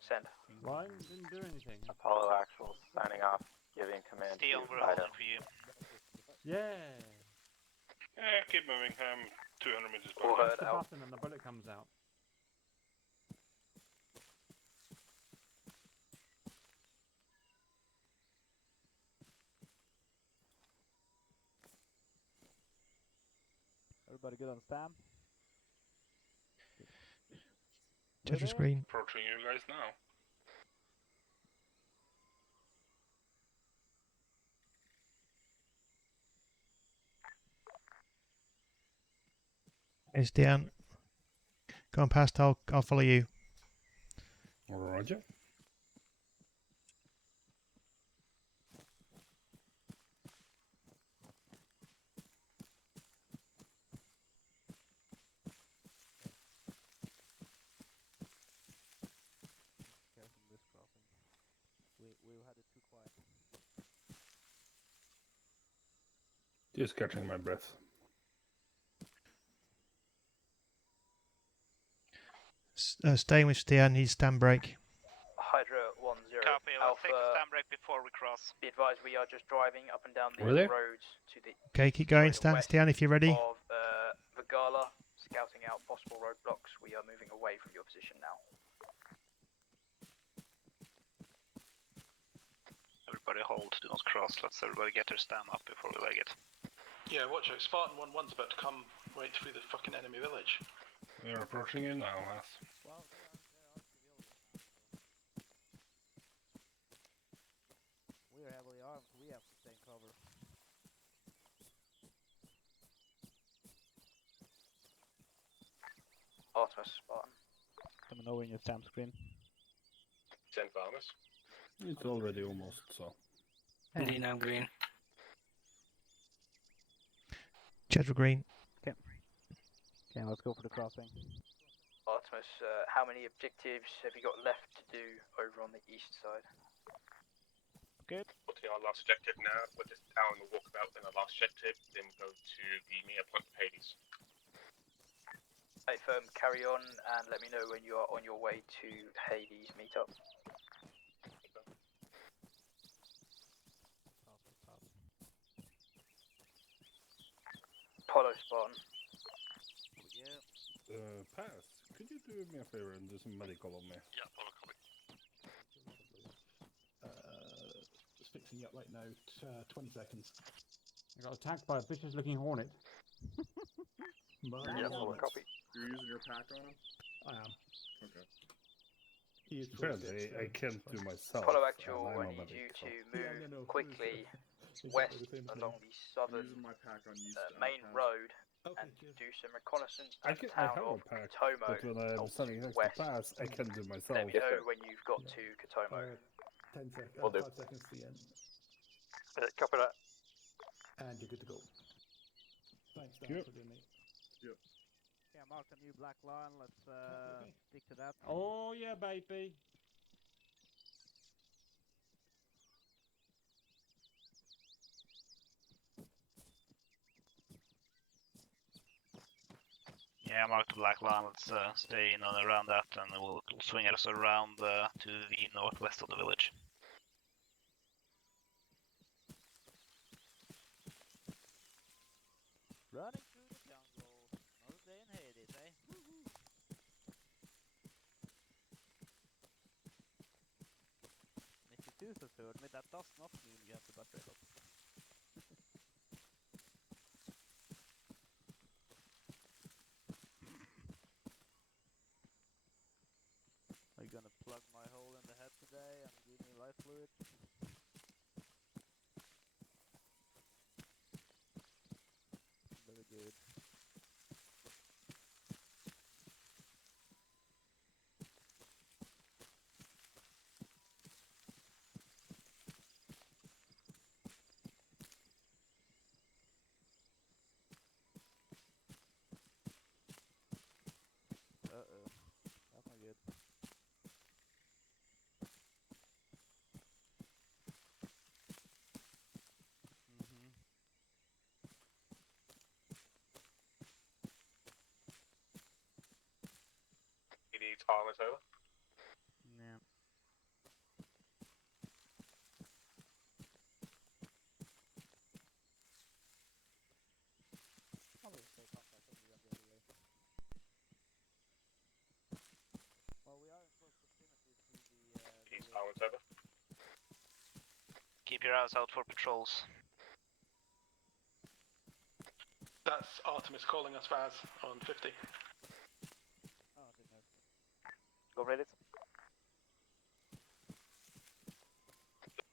Send. Why didn't do anything? Apollo Actual signing off, giving command Steon, to we're Fido. holding for you. Yeah. Keep moving. 200 meters All back. heard Press the out. button and the bullet comes out. Everybody good on stam? Tetris green. Approaching you guys now. It's down. Go on past. I'll follow you. Roger. Careful from this crossing. We had it too quiet. Just catching my breath. Staying with Stian. He's stand break. Hydra 1-0. Copy, let's Alpha, take a stand break before we cross. be advised we are just driving up and down the Were there? roads to the Okay, keep going. to the west Stian, if you're ready. of Vigala, scouting out possible roadblocks. We are moving away from your position now. Everybody hold, do not cross. Let's everybody get their stam up before we leg it. Yeah, watch out. Spartan 1-1's about to come right through the fucking enemy village. They're approaching you now, Math. Well, we are heavily armed. We have to stay in cover. Artemis, Spartan. Let me know when your stam screen. Send farmers. It's already almost, so. Indeed, I'm green. Cheddar green. Okay, let's go for the crossing. Artemis, how many objectives have you got left to do over on the east side? Good. We'll take our last objective now. We're just down the walkabout, then our last objective, then we'll go to the near point of Hades. Hey, firm, carry on and let me know when you are on your way to Hades meetup. Apollo Spartan. Pass, could you do me a favor and do some medical on me? Yeah, Apollo copy. Just fixing you up right now. 20 seconds. I got attacked by a vicious looking hornet. Yeah, Apollo copy. You're using your pack on him? I am. Okay. He is Apparently, I can't do myself. Apollo Actual, and I'm I a need you medic, to so- move quickly west along the southern Using my pack on you. main road and do some reconnaissance I at the have town of a pack, Katomo. but when I'm standing next to west. pass, I can do myself. Let me know when you've got to Katomo. 10 seconds. Will do. 5 seconds to the end. Copy that. And you're good to go. Thanks, Dan, Yep. for doing it. Yep. Yeah, mark the new black line. Let's stick to that. Oh yeah, baby. Yeah, mark the black line. Let's stay in and around that, and we'll swing us around to the northwest of the village. Running through the jungle. Another day in Hades, eh? Woohoo! And if you do so heard me, that does not mean you have to butt red up. Are you gonna plug my hole in the head today and give me life fluid? Very good. Hades, Armor's over. Yeah. Probably stay contact only run the other way. Well, we are in close proximity to the East, Armor's over. Keep your eyes out for patrols. That's Artemis calling us, Vaz, on 50. Oh, I didn't know. Go Reddit.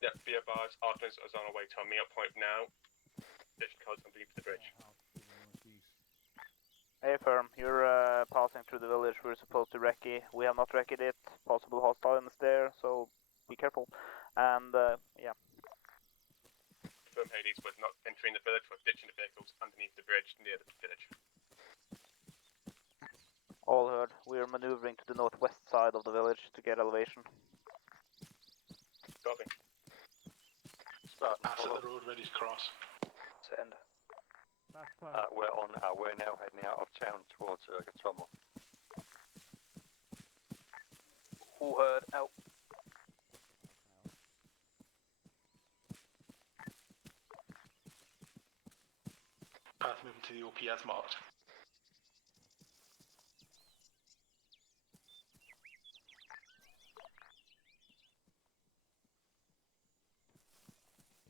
Yeah, be advised, Artemis is on our way to our meet-up point now. Station code's underneath the bridge. Hey, firm. You're passing through the village. We're supposed to recce. We have not recce'd it. Possible hostile in the stair, so be careful. And yeah. Confirm Hades, we're not entering the village, we're ditching the vehicles underneath the bridge near the village. All heard. We are maneuvering to the northwest side of the village to get elevation. Copy. Pass at the road, ready to cross. Send. We're on our way now, heading out of town towards Gatomo. All heard. Out. Path moving to the OP as marked.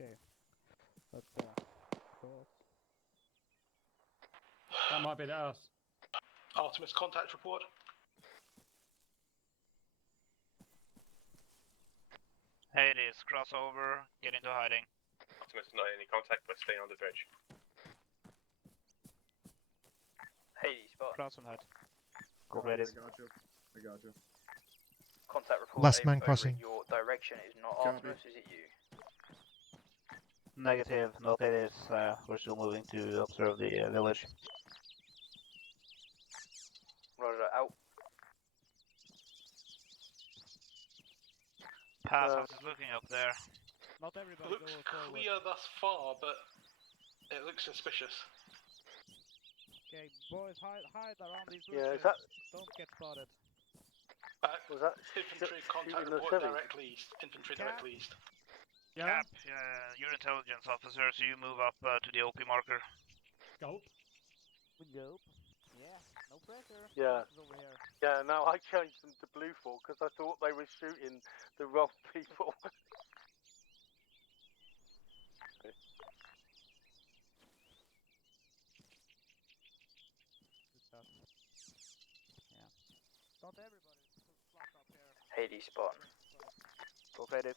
Okay. But thoughts? That might be us. Artemis, contact report. Hey, it is. Crossover. Get into hiding. Artemis is not in any contact, but stay on the bridge. Hades, spot. Cross and hide. Go Reddit. I got you. Contact report. Last man over crossing. in your direction is not Copy. Artemis, is it you? Negative. Not it is. We're still moving to observe the village. Roger, out. Pass. How's it looking up there? Not everybody Looks go forward. clear thus far, but it looks suspicious. Okay, boys, hide around these bushes. Yeah, is that... Don't get spotted. Was that Infantry contact shooting the report civvies? directly east. Infantry directly east. Cap, you're intelligence officer, so you move up to the OP marker. Gulp. We go. Yeah, no pressure. Yeah. This is over here. Yeah, no, I changed them to blue for because I thought they were shooting the wrong people. Good stuff. Yeah. Not everybody flock up here. Hades, spot. Go Reddit.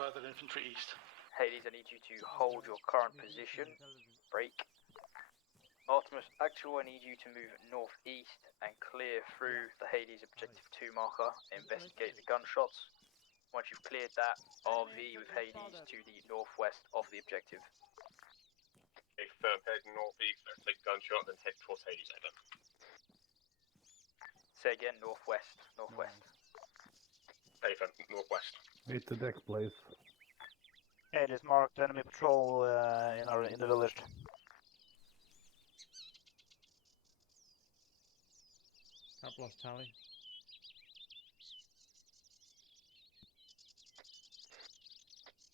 Further infantry east. Hades, I need you to hold your current position. Break. Artemis, Actual, I need you to move northeast and clear through the Hades Objective 2 marker. Investigate the gunshots. Once you've cleared that, RV with Hades to the northwest of the objective. Okay, confirm, head northeast, let's take gunshot, then head towards Hades, over. Say again, northwest. Northwest. Over, northwest. Hit the deck, please. Hey, it is marked enemy patrol in the village. Cap lost tally.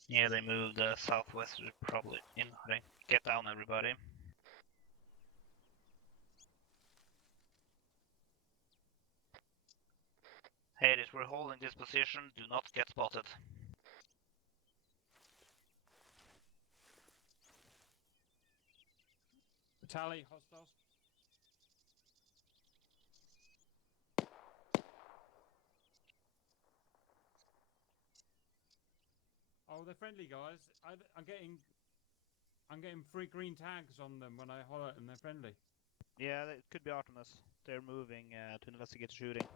Yeah, they moved southwest, probably in hiding. Get down, everybody. Hades, we're holding this position. Do not get spotted. Tally, hostiles. Oh, they're friendly guys. I'm getting 3 green tags on them when I holler at them. They're friendly. Yeah, it could be Artemis. They're moving to investigate the shooting.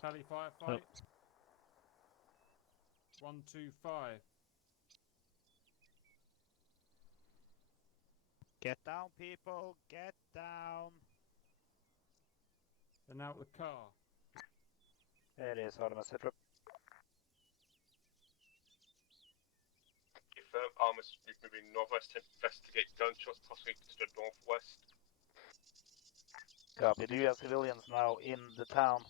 Tally firefight. 1, 2, 5. Get down, people. Get down. They're now at the car. It is Artemis. firm. Armors moving northwest to investigate gunshots, possibly to the northwest. Copy. Do you have civilians now in the town?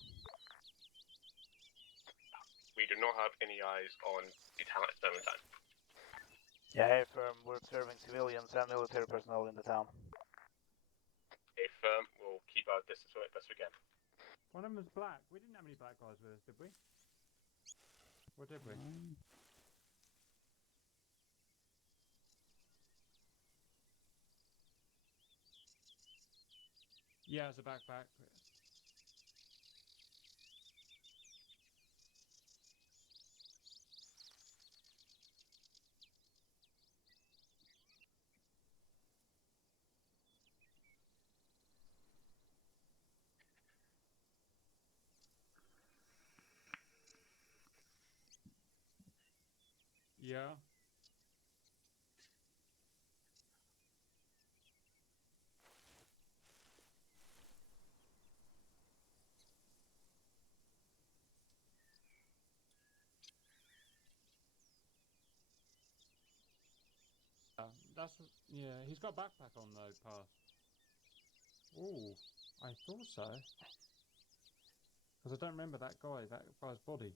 We do not have any eyes on the town at the moment in time. Yeah, air firm. We're observing civilians and military personnel in the town. A firm will keep our distance from it best we can. One of them was black. We didn't have any black guys with us, did we? Or did we? Yeah, it's a backpack. Yeah. Yeah, he's got a backpack on though, Pass. Ooh, I thought so. Because I don't remember that guy's body.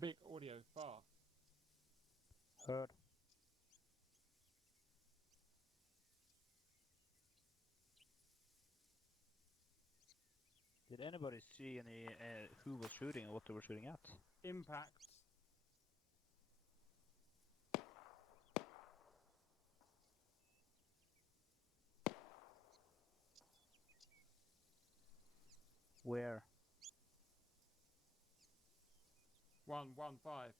Big audio, far. Heard. Did anybody see any who was shooting and what they were shooting at? Impact. Where? 115.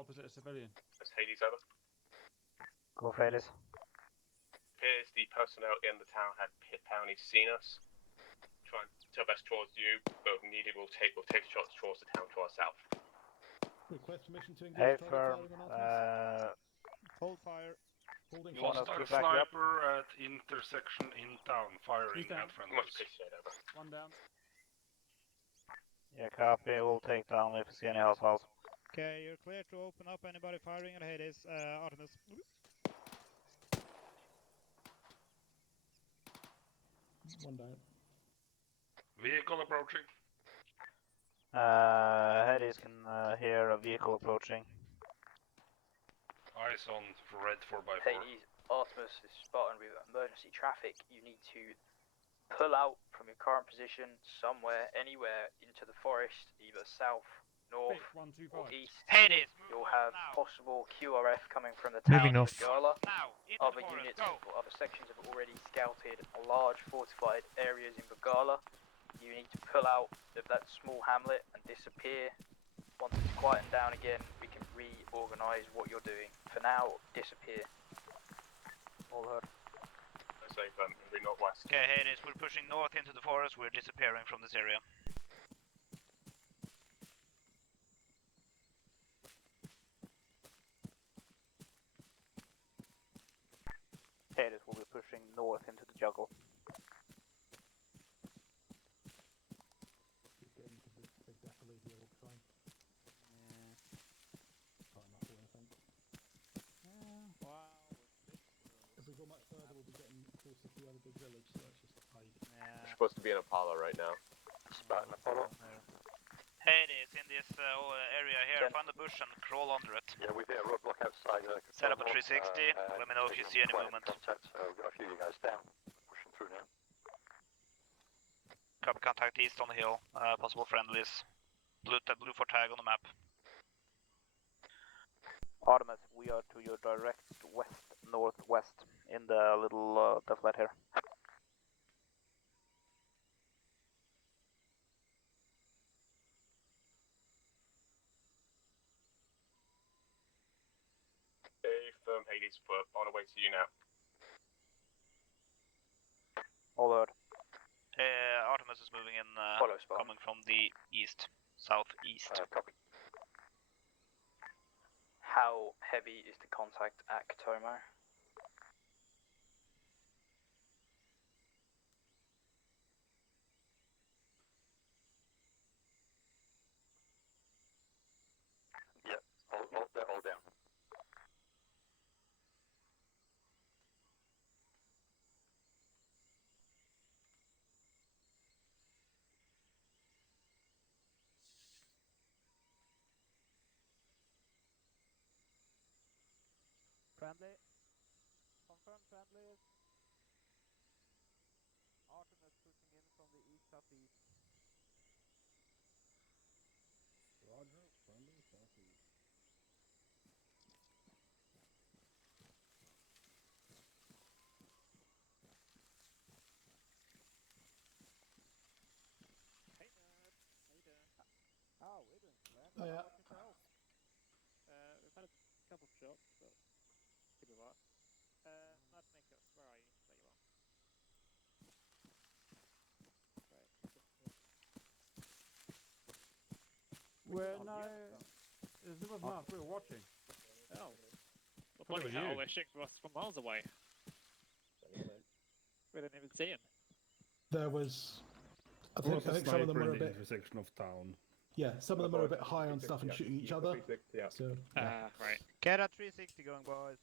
Opposite a civilian. That's Hades over. Go for Hades. Appears the personnel in the town had apparently seen us. Try and tell best towards you, but if needed, we'll take shots towards the town to our south. Request permission to engage. Air firm. Hold fire. Holding Hostile sniper at intersection in town, firing at friendlies. Much appreciated, over. One down. Yeah, copy. We'll take down if we see any hostiles. Okay, you're clear to open up. Anybody firing at Hades? Artemis. One down. Vehicle approaching. Hades can hear a vehicle approaching. Eyes on red 4x4. Hades, Artemis is Spartan with emergency traffic. You need to pull out from your current position somewhere, anywhere into the forest, either south, north, or east. Hades, You'll have possible QRF coming from the town Moving of off. Gala. Into Other the forest, units go. or other sections have already scouted large fortified areas in Bagala. You need to pull out of that small hamlet and disappear. Once it's quietened down again, we can reorganize what you're doing. For now, disappear. All heard. Let's say moving northwest. Okay, Hades, we're pushing north into the forest. We're disappearing from this area. Hades will be pushing north into the jungle. If we go much further, we'll be getting closer to the other big village, so let's just hide. We're supposed to be in Apollo right now. Spartan Apollo. Hades, in this area here, find the bush and crawl under it. Yeah, we've hit a roadblock outside. Set up a 360, let me know if you see any movement. Contact, so we've got a few of you guys down. Pushing through now. Copy, contact east on the hill. Possible friendlies. Blue for tag on the map. Artemis, we are to your direct west-northwest in the little deflet here. Firm Hades, we're on our way to you now. All heard. Artemis is moving in, coming from the east, southeast. Copy. How heavy is the contact at Katomo? all down. Friendly. Confirm friendlies. Artemis pushing in from the east southeast. Roger, friendly, southeast. Hey Nerd, how you doing? Oh, we're doing splendid. Oh, yeah. How about yourself? We've had a couple of shots, but could be worse. Not Nicholas, where are you? There you are. Right. Well, no, it was not. We were watching. Oh. Well, Thought it bloody was hell, you. they're shooting us from miles away. We didn't even see him. There was. I There was think a some of them sniper are in a the bit. intersection of town. Yeah, some of them are a bit high on stuff and shooting each other. So. Yeah. Right. Get a 360 going, boys.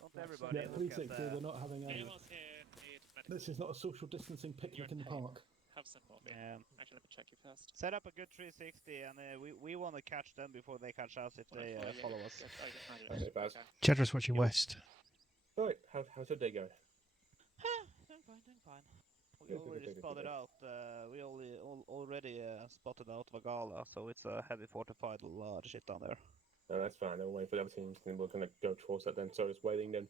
Don't everybody Yeah, look at 360. They're not having a. Anyone else here need medical? This is not a social distancing picnic in the park. Have some coffee. Yeah. Actually, let me check you first. Set up a good 360, and we want to catch them before they catch us if they follow us. Cheddar's watching west. Right, how's your day going? Doing fine, doing fine. We already spotted out. We already spotted out Vagala, so it's a heavy fortified large shit down there. No, that's fine. I'll wait for the other teams, and we're gonna go towards that then. So it's waiting then.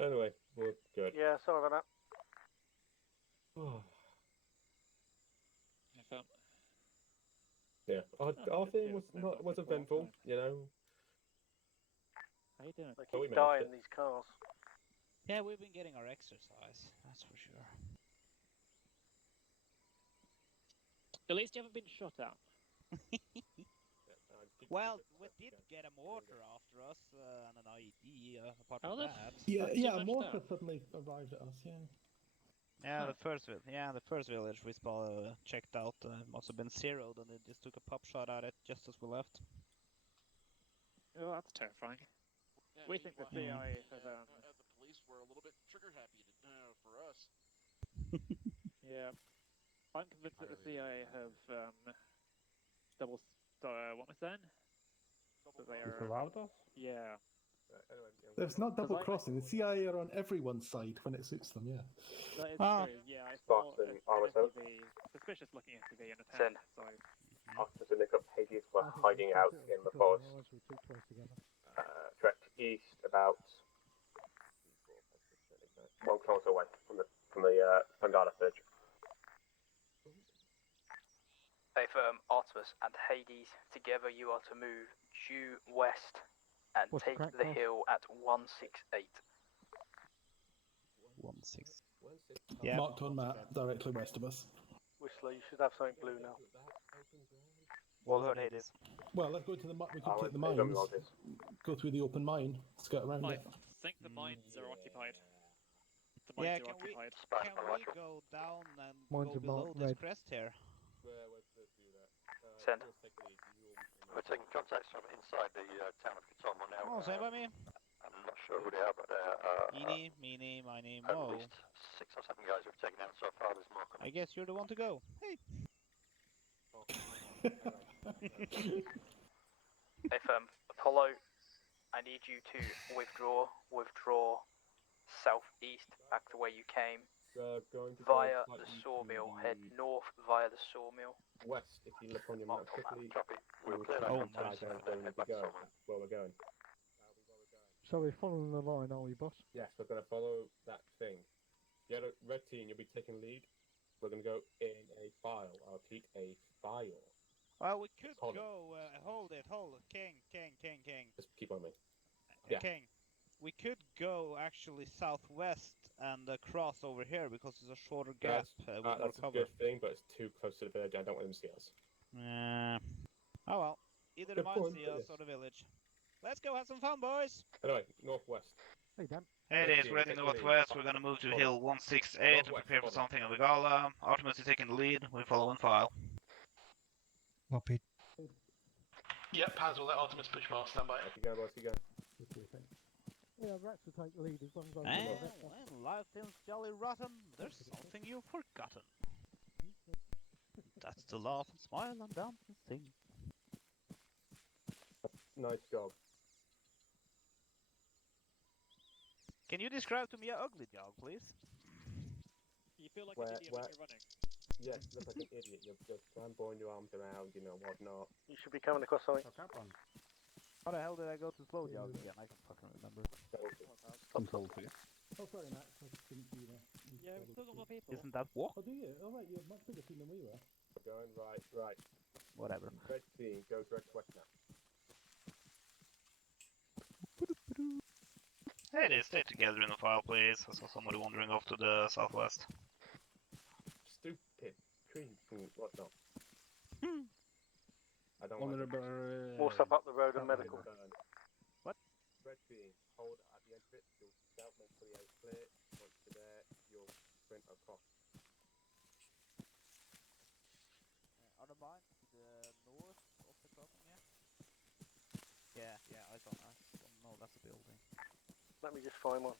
Anyway, we're good. Yeah, sorry about that. Yeah, our thing was eventful, you know. How you doing? They But we keep managed dying, it. these cars. Yeah, we've been getting our exercise, that's for sure. At least you haven't been shot at. Well, we did get a mortar after us and an IED. Apart Oh, from that's- that. Yeah, Not too yeah. much Mortar there. suddenly arrived at us. Yeah. Yeah, the first village we checked out must have been zeroed, and it just took a pop shot at it just as we left. Oh, that's terrifying. Yeah, We think the meanwhile, CIA have the police were a little bit trigger happy for us. Yeah, I'm convinced that the CIA have double. What was that? That they are. Survived us? Yeah. It's not double 'Cause I- crossing. The CIA are on everyone's side when it suits them. Yeah. That is Ah. true. Yeah, I saw an SUV, suspicious looking SUV in a town. So After the Nick up Hades were hiding out in the forest. Direct east about 1 kilometer away from the Fangada village. Affirm Artemis and Hades, together you are to move due west and What's take crack the cost? hill at 168. 1-6. Yeah. Marked on map, directly west of us. Whistler, you should have something blue now. Well heard, Hades. Well, let's go to the. We could I take the would mines. say Gomez. Go through the open mine. Skirt around I it. think the mines are occupied. The Yeah, mines are occupied. can we go down and Mine's go a below marked this red. crest here? Send. We're taking contacts from inside the town of Katomo now. Oh, same by me. I'm not sure who they are, but they're Eeny, meeny, miny, at mo. least 6 or 7 guys we've taken out so far. There's more coming. I guess you're the one to go. Hey. Affirm Apollo, I need you to withdraw southeast back to where you came. Going to Via go the slightly sawmill, to head north via the sawmill. west. If you look on your map quickly, We'll you clear that can contact tag out and then where head back to go. Solomon. Where we're going. So we're following the line, are we, boss? Yes, we're going to follow that thing. The other red team, you'll be taking lead. We're going to go in a file. I'll repeat, a file. Well, we could Hold it. go. Hold it. King. Just keep on me. Yeah. King. We could go actually southwest and cross over here because there's a shorter gap with more That's a cover. good thing, but it's too close to the village. I don't want them to see us. Oh well. Either the Good mines point, see but us yes. or the village. Let's go have some fun, boys. Anyway, northwest. Hey, Dan. It is. We're heading northwest. We're gonna move to hill 168 and prepare for something on Vigala. Artemis is taking the lead. We follow in file. Moppy. Yep, Paz will let Artemis push past. Stand by. Off you go, boys. You go. Yeah, Rex will take the lead as long as I When life seems jolly rotten, there's something you've forgotten. That's to laugh and smile and dance and sing. Nice job. Can you describe to me an ugly dog, please? You feel like Where- an idiot where- when you're running. Yes, look like an idiot. You're just flamboying your arms around, you know, whatnot. You should be coming across something. How the hell did I go to slow jog again? I can fucking remember. Control T. Oh, sorry, Max. I just didn't see that. Yeah, we've still got more people. Isn't that what? Oh, do you? Oh, right, you're a much bigger team than we were. Going right. Whatever. Red team, go direct west now. Hey, they stay together in the file, please. I saw somebody wandering off to the southwest. Stupid trees and whatnot. I don't Honorable. More stuff up the road and medical. What? Red team, hold at the entrance. You'll scout, make sure the air's clear. Once you're there, you'll sprint across. Other mine to the north of the crossing, yeah? Yeah, I don't know, that's a building. Let me just find one.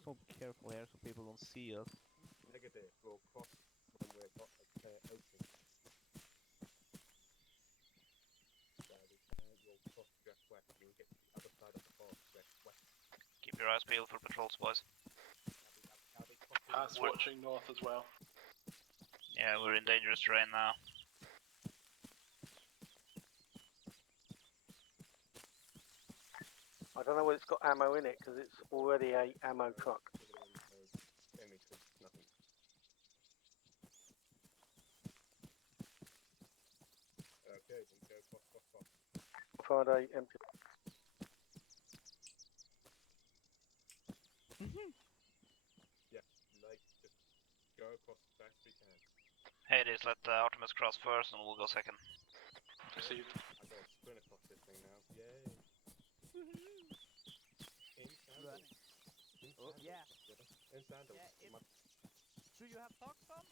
So be careful here so people don't see us. Negative, we'll cross when we've got a clear open. You'll cross direct west. You'll get to the other side of the forest, direct west. Keep your eyes peeled for patrols, boys. Paz watching north as well. Yeah, we're in dangerous terrain now. I don't know whether it's got ammo in it because it's already a ammo truck. Okay, then go cross. Friday empty. Yeah, like, just go across as fast as we can. Hades, let Artemis cross first and we'll go second. Received. I'm going to sprint across this thing now. Yay. In sandals. In sandals. Do you have socks on?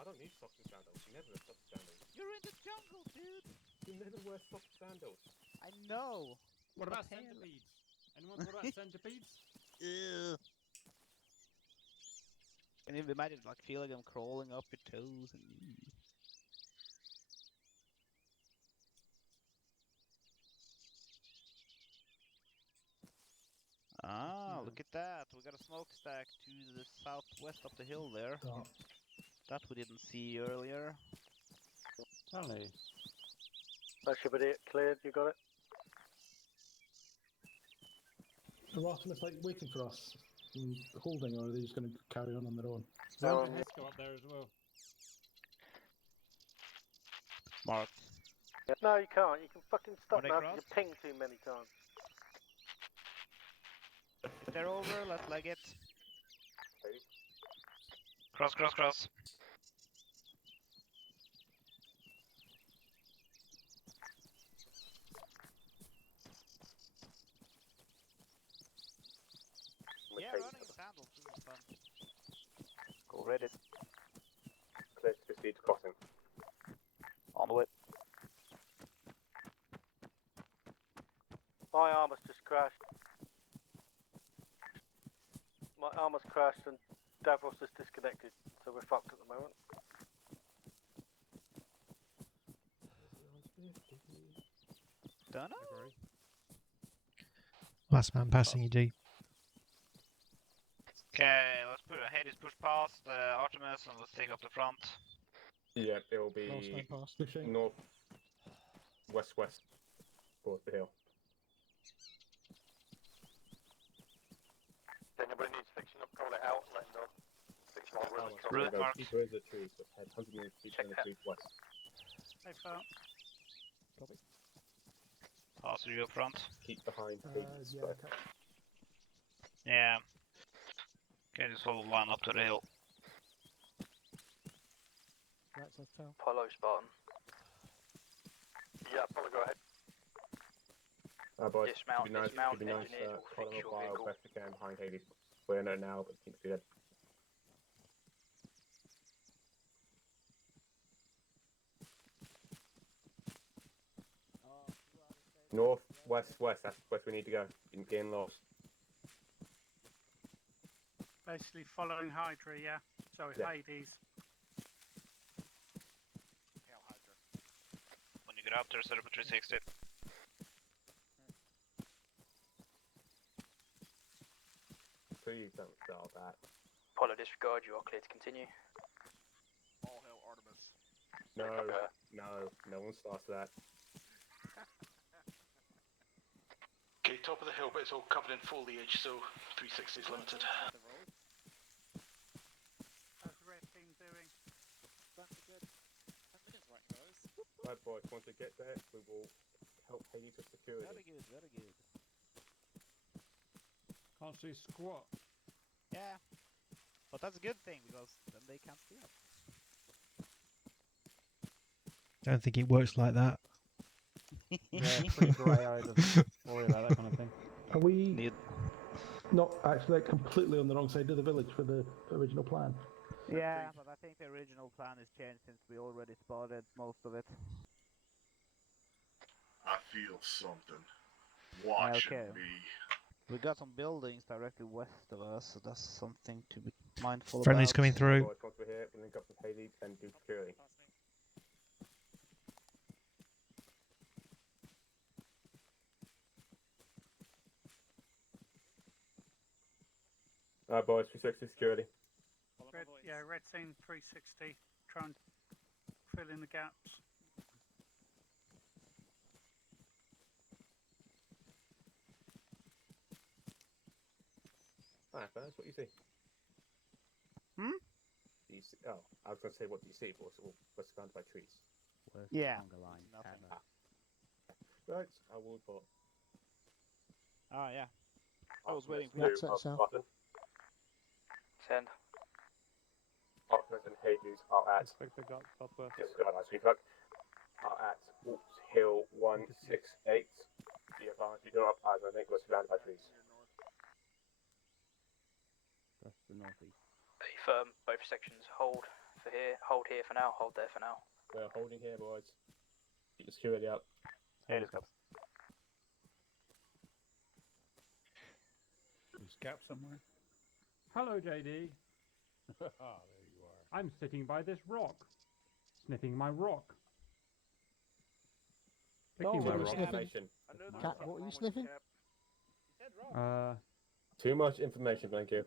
I don't need socks and sandals. You never wear socks and sandals. You're in the jungle, dude! You never wear socks and sandals. I know! What about centipedes? Anyone thought about centipedes? Ew. Can you imagine, like, feel like I'm crawling up your toes and... Ah, look at that. We got a smokestack to the southwest of the hill there. That we didn't see earlier. Tally. Ship it cleared, you got it? Are Artemis like waiting for us and holding, or are they just going to carry on their own? There's a Hesco up there as well. Mark. No, you can't. You can fucking stop Are they now crossed? because you pinged too many times. They're over, let's leg it. Cross. Yeah, running in sandals, this is fun. Go ready. Clear to proceed to crossing. On the way. My armor's just crashed. My armor's crashed and Davros is disconnected, so we're fucked at the moment. Don't know. Last man passing you, D. Okay, let's put Hades push past Artemis and let's take up the front. Yeah, it will be north, west towards the hill. If anybody needs fixing up, call it out, let them know. Fix one really Route mark. There is a tree, so head 100 feet in the trees west. Thanks, pal. Pass you up front. Keep behind Hades. Yeah. Okay, just follow the line up to the hill. Apollo Spartan. Yeah, Apollo, go ahead. Boys, Dismount, could be nice, dismount, could be nice, engineers will follow fix a your while vehicle. best we can behind Hades. We're in it now, but keep good. North, west, west. That's where we need to go. In getting lost. Basically following Hydra, yeah? Sorry, Yeah. Hades. When you get up there, set up a 360. Please don't start that. Apollo disregard, you are clear to continue. All hail Artemis. No, no one starts that. Okay, top of the hill, but it's all covered in foliage, so 360 is limited. How's the red team doing? Right, boys, once we get there, we will help Hades with security. Very good, very good. Can't see squat. Yeah. But that's a good thing, because then they can't see us. Don't think it works like that. Yeah, pretty grey-eyed and worry about that kind of thing. Are we not actually completely on the wrong side of the village for the original plan? Yeah, but I think the original plan has changed since we already spotted most of it. I feel something watching me. We got some buildings directly west of us, so that's something to be mindful Friendly's about. coming through. Boys, once we're here, we'll link up with Hades and do security. Alright, boys, 360 security. Red team 360. Try and fill in the gaps. Alright, fellas, what do you see? Hmm? Do you see? Oh, I was going to say, what do you see? But we're surrounded by trees. Yeah. Nothing. Right, I will report. Ah, yeah. I was waiting for Optimus you. to Spartan. Send. Optimus and Hades are at. Disregard, I speak up. Are at Wolf's Hill 168. The advance, you don't have eyes, I think we're surrounded by trees. That's the northeast. Be firm, both sections. Hold for here. Hold here for now. Hold there for now. We're holding here, boys. Keep the security up. Here it comes. There's Cap somewhere. Hello, JD. There you are. I'm sitting by this rock, sniffing my rock. Picking my rock. Cat, what are you sniffing? Too much information, thank you.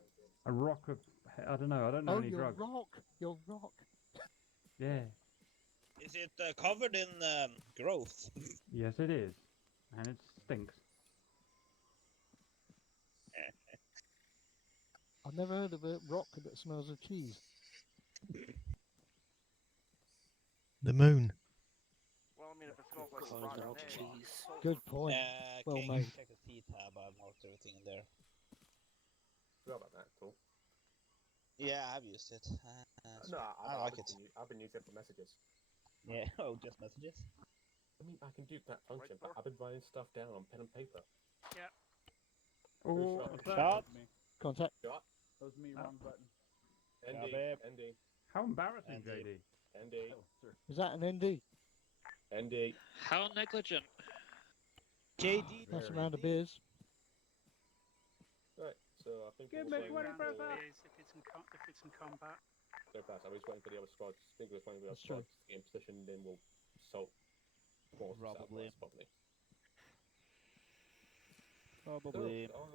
A rock of, I don't know any your drugs. rock, your rock. Yeah. Is it covered in growth? Yes, it is, and it stinks. I've never heard of a rock that smells of cheese. The moon. Well, I mean, if it smells like rotten cheese. Good point. Well made. Check the T-tab, I marked everything in there. Forgot about that at all. Yeah, I've used it. No, I like it. I've been using it for messages. Yeah, oh, just messages? I mean, I can do that function, but I've been writing stuff down on pen and paper. Yeah. Oh, Shot. Contact. Shot. That was me, wrong button. ND. ND. How embarrassing, ND. JD. ND. Is that an ND? ND. How negligent. JD. That's a round of beers. Right, so I think Give we'll me say 20 for- brother. If it's in combat. Go fast. I was waiting for the other squads. I think we're waiting for the other That's true. squads to get in position, then we'll assault. Probably. Probably. So,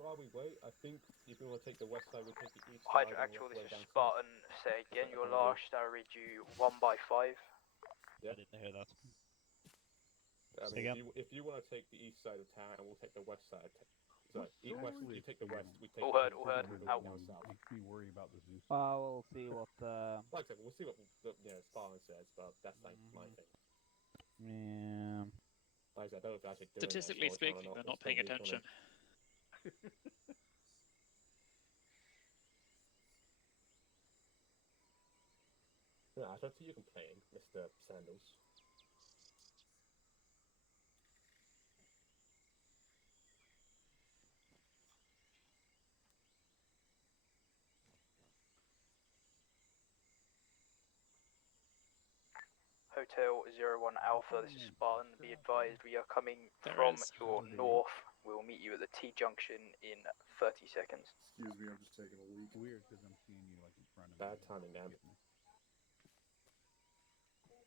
while we wait, I think if we want to take the west side, we'll take the east side. Hydra, and actual, work this our way is down south. Spartan. Say again your last. I read you 1 by 5. Yeah. I didn't hear that. I Say mean, again. if you want to take the east side of town, and we'll take the west side. Sorry, east west. You take the west. We take All the heard, all heard. Out. down south. Makes me worry about the Zeus. We'll see what. Like I said, we'll see what Spartan says, but that's like my thing. Yeah. Like I said, I don't know if I should do Statistically it speaking, they're not paying attention. Yeah, I don't see you complaining, Mr. Sandals. Hotel 01 Alpha, this is Spartan. Be advised, we are coming There from is. your north. We will meet you at the T junction in 30 seconds. Excuse me, I'm just taking a leak. Weird because I'm seeing you like in front of Bad me. timing, damn.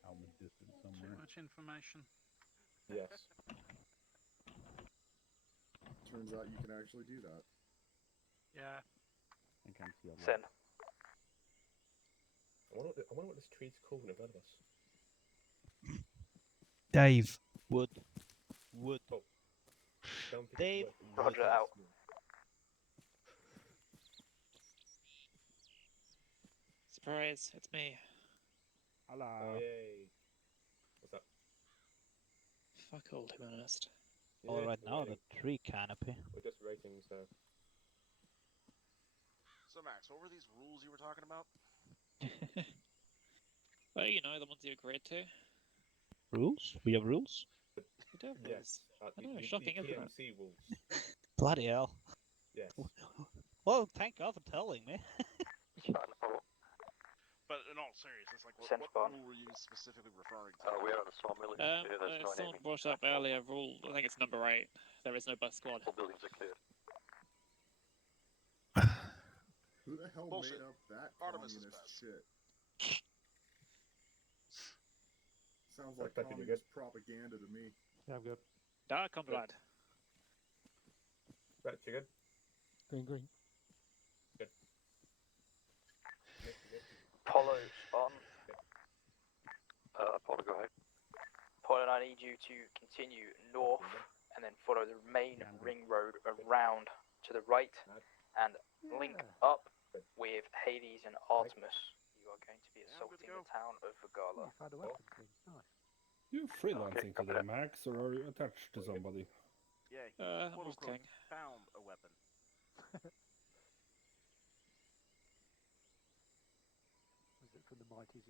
Out in the distance Too somewhere. much information. Yes. Turns out you can actually do that. Yeah. I can't see a lot. Send. I wonder what this tree's called in front of us. Dave. Wood. Wood. Oh. Don't think Dave. it's wood. Roger, out. Surprise, it's me. Hello. Yay. What's up? Fuck all, to be honest. All Yeah, right we're now, waiting. the tree canopy. We're just racing, so. So Max, what were these rules you were talking about? Well, you know, the ones you agreed to. Rules? We have rules? We do have Yes. rules. I know, shocking, isn't it? PMC rules. Bloody hell. Yes. Well, thank God for telling me. But in all seriousness, like what Send spawn. rule were you specifically referring to? We are on a sawmill. Someone brought up earlier rule, I think it's number 8. There is no bus squad. All buildings are cleared. Who the hell Bullshit. made up that Artemis is communist best. shit? Sounds Like like that could be communist propaganda to me. Yeah, I'm good. Dark comrade. Right, you good? Green. Good. Nick, you good? Apollo, Spartan. Apollo, go ahead. Apollo, I need you to continue north and then follow the main ring road around to the right and link up with Hades and Artemis. You are going to be assaulting the town of Vigala. You freelancing today, Max, or are you attached to somebody? Yeah, he I'm quote just unquote kidding. found a weapon.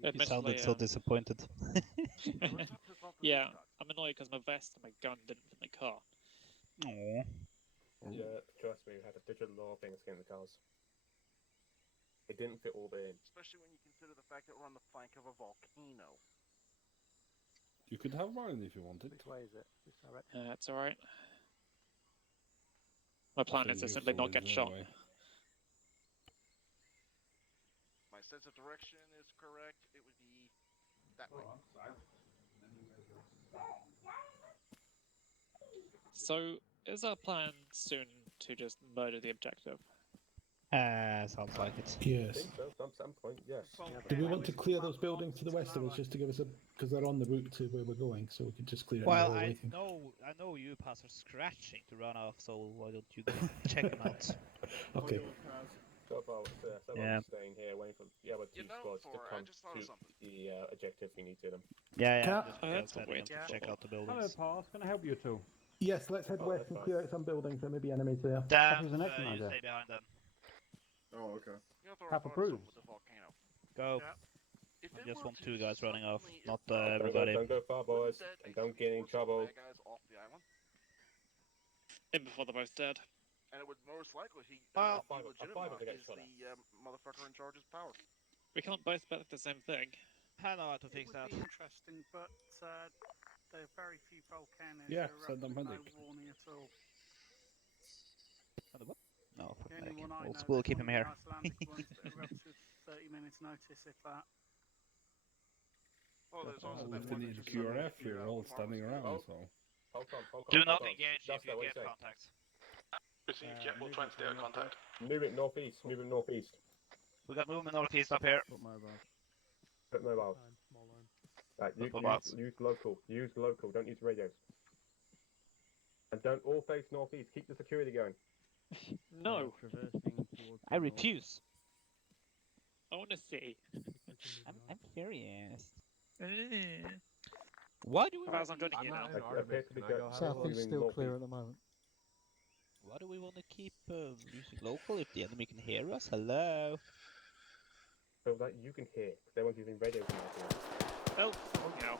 You sounded so disappointed. Yeah, I'm annoyed because my vest and my gun didn't fit my car. Aww. Yeah, trust me, we had a digital law thing against the cars. It didn't fit all in. Especially when you consider the fact that we're on the flank of a volcano. You could have mine if you wanted. Which way is it? This direction? It's alright. My plan is to simply not get shot. My sense of direction is correct. It would be that way. So, is our plan soon to just murder the objective? Sounds like it. I Yes. think so, at some point, yes. Do we want to clear those buildings to the west of us just to give us a... Because they're on the route to where we're going, so we could just clear it Well, the whole way I thing. know you pass are scratching to run off, so why don't you go check them out? Okay. So about Yeah. staying here, waiting for the other two squads to I come just thought of to something. the objective we need to them. Yeah, that's just weird. check out the Hello, buildings. Paul. Can I help you two? Yes, let's head west and clear out some buildings. There may be enemies there. That was an excellent idea. Stay behind them. Oh, okay. You have to Half thought of approved. something with the volcano. Go. If I it just were want to 2 guys running off, suddenly not erupt, everybody. Don't go far, boys, wouldn't that and don't get in basically force trouble. the bad guys off the island? In before they're both dead. And it would most likely he Well, the a legitimate five if they get is shot the motherfucker in charge of power. We can't both bet the same thing. I know how to It fix would that. be interesting, but there are very few volcanoes Yeah, that send erupt them with no medic. warning at all. No, fuck The only medic. one I know We'll is keep one him of the here. Icelandic ones that erupts with 30 minutes notice, if that. Well, there's also Well, that if they one that need just QRF, suddenly appeared you're out all of the standing farmer's around, field. so... Do not hold on. engage That's if you what I get say. contact. Received, yeah, we'll try and stay out of contact. Move it northeast, move it northeast. We got movement northeast up here. Put mobile. Put mobile. Right, use local, don't use radios. And don't all face northeast, keep the security going. No. I refuse. I want to see. I'm curious. Why do we If I was on joining you now. Southeast still clear at the moment. Why do we want to keep using local if the enemy can hear us? Hello. So that you can hear, because they weren't using radios in Oh, you know.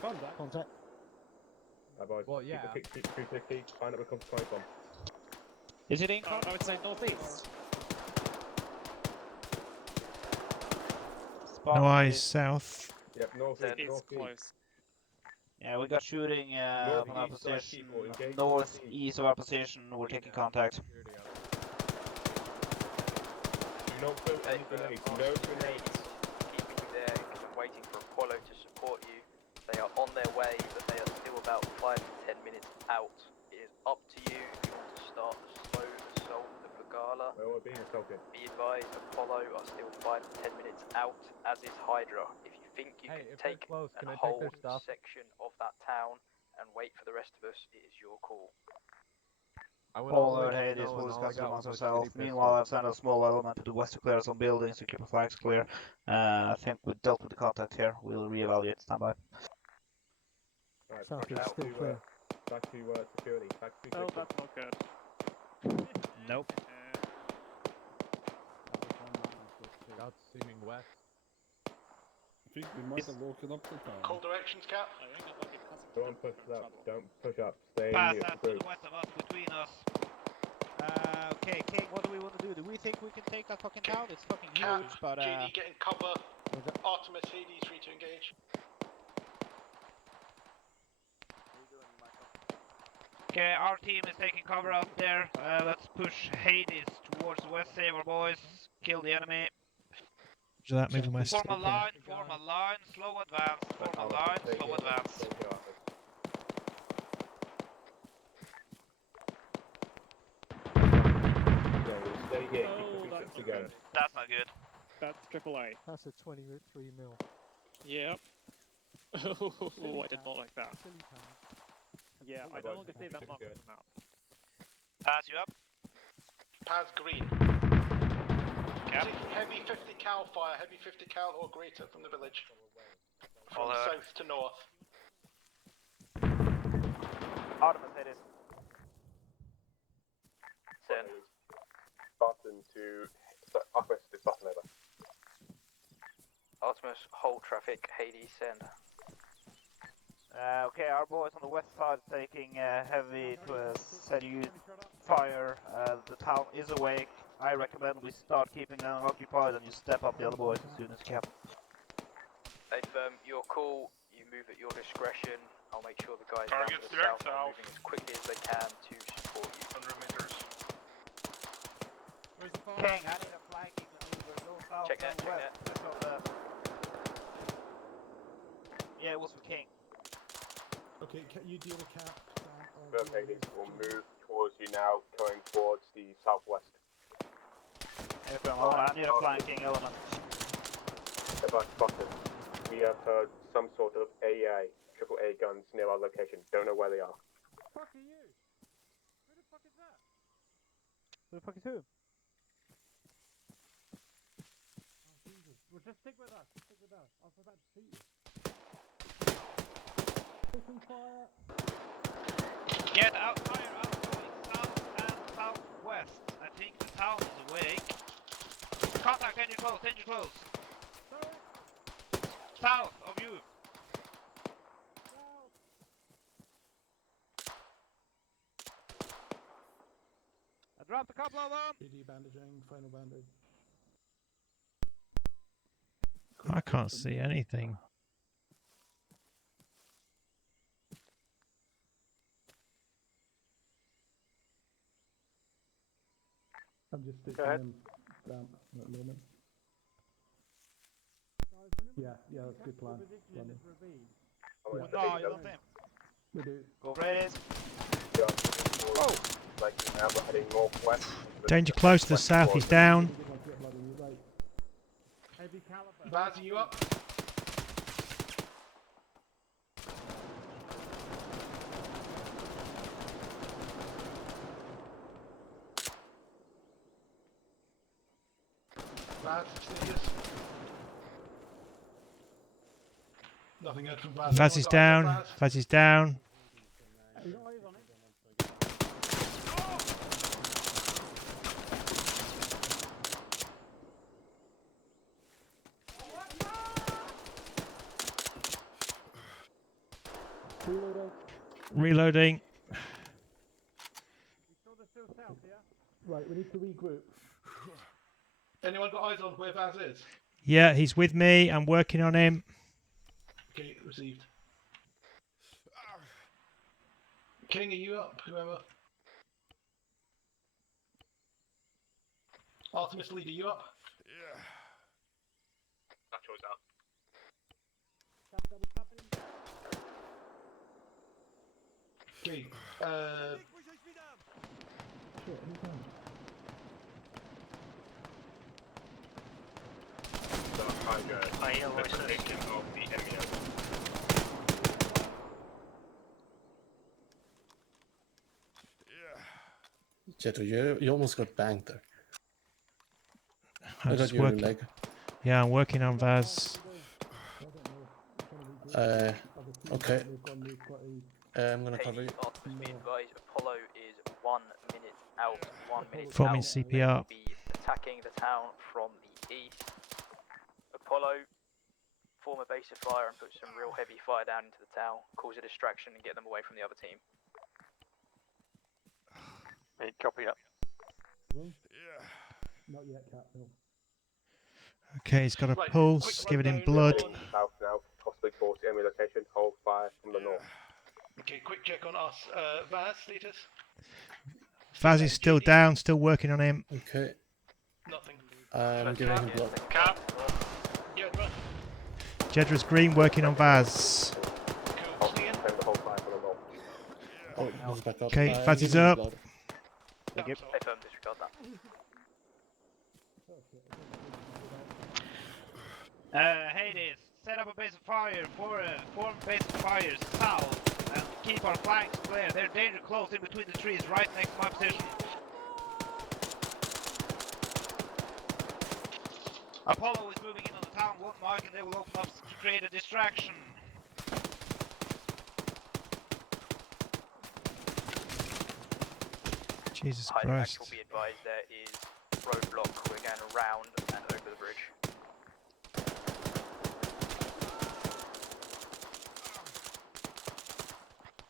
Contact. boys. Well, yeah. Keep 360, find out where it comes from. Is it in? I would say northeast. No eyes south. Yep, northeast, It's northeast. close. Yeah, we got shooting from our Northeast side position, people, engage northeast of our position. We're taking contact. Do not put any grenades. No grenades. Keeping you there because I'm waiting for Apollo to support you. They are on their way, but they are still about 5 to 10 minutes out. It is up to you if you want to start the slow assault of the gala. Well, we're being assaulted. Be advised, Apollo are still 5 to 10 minutes out, as is Hydra. If you think you can take and hold a section of that town and wait for the rest of us, it is your call. All our Hades will discuss it amongst ourselves. Meanwhile, I've sent a small element to the west to clear some buildings to keep the flags clear. I think we've dealt with the contact here. We'll reevaluate. Stand by. Right, South back is still to, clear. back to security. Back to Oh, security. that's not good. Nope. That's seeming west. I think we might have woken up the town. Call directions, Cap. Don't push up. Don't push up. Stay Pass near that the to group. the west of us, between us. Okay, King, what do we want to do? Do we think we can take that fucking town? It's fucking Cap, huge, but JD getting cover. Artemis, Hades, free to engage. okay, our team is taking cover out there. Let's push Hades towards the west. Save our boys. Kill the enemy. So that moving west. Form a line, slow advance. Form a line, slow advance. Stay here. Oh, Keep the that's feet again. That's not good. That's AAA. That's a 23 mil. Yep. Oh, I did not like that. Yeah, I no longer see that mark on the map. Pass you up. Pass green. Cap. Taking heavy 50 cal fire, heavy 50 cal or greater from the village. From All south to north. Artemis, Hades. Send. Button to... Artemis is button over. Artemis, hold traffic, Hades, send. Okay, our boys on the west side taking heavy fire. The town is awake. I recommend we start keeping them occupied and you step up the other boys as soon as you can. Your call, you move at your discretion. I'll make sure the guys Targets down to the south direct are south. moving as quickly as they can to support you. 100 meters. King, I need a flanking maneuver. Go south Check that, and check west. Let's go there. Yeah, it was for King. Okay, you deal with Cap. Okay, Hades will move towards you now, going towards the southwest. I need a flanking element. About button. We have heard some sort of AA, AAA guns near our location. Don't know where they are. Fuck are you? Who the fuck is that? Who the fuck is who? Oh Jesus! Well, just stick with us. Stick with us. I was about to shoot you. Open fire. Get out, fire outgoing south and southwest. I think the town is awake. Contact, danger close, danger close. South of you. I dropped a couple of them. PD bandaging, final bandage. I can't see anything. I'm just sticking him down at the moment. Yeah, that's a good plan. No, you don't think. We do. Go for it. Oh! Like now we're heading northwest. Danger close to the south. He's down. Baz, are you up? Baz, serious? Nothing else from Baz. Vaz is down. Vaz is down. Reloading. Right, we need to regroup. Anyone got eyes on where Baz is? Yeah, he's with me. I'm working on him. Okay, received. King, are you up? Whoever. Artemis Leader, you up? Yeah. Natural's up. Okay, The Hydra deprivation of the enemy. Jetto, you almost got banged there. I'm I got just your working. leg. Yeah, I'm working on Vaz. Okay. I'm gonna cover you. Artemis, be advised, Apollo is 1 minute out. 1 minute Forming out. They CPR. will be attacking the town from the east. Apollo, form a base of fire and put some real heavy fire down into the town. Cause a distraction and get them away from the other team. Hey, copy up. Yeah. Not yet, Captain. Okay, he's got a pulse, giving him blood. South now, possibly towards the enemy location. Hold fire from the north. okay, quick check on us. Vaz, status? Vaz is still down, still working on him. Okay. Nothing. I'm giving him blood. Cap. Jedra. Jedra's green, working on Vaz. Hold fire from the north. Oh, he's back up. Okay, I'm Vaz is giving him up. blood. Affirm, disregard that. Hades, set up a base of fire, form base of fire south, and keep our flanks clear. They're danger close in between the trees, right next to my position. Apollo is moving in on the town one mark, and they will open up to create a distraction. Jesus High Christ. will be advised there is roadblock. We're going around and over the bridge.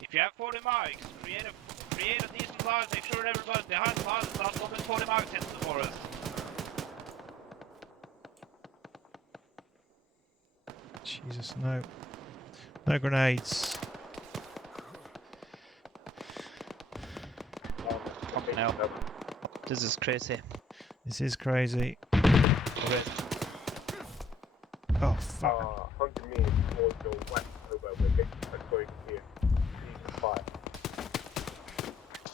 If you have 40 marks, create a decent line, make sure everybody's behind the line and start moving 40 marks into the forest. Jesus, no. No grenades. No. This is crazy. This is crazy. Okay. Oh, fuck. 100 meters towards your west, over. We're getting going here. East 5.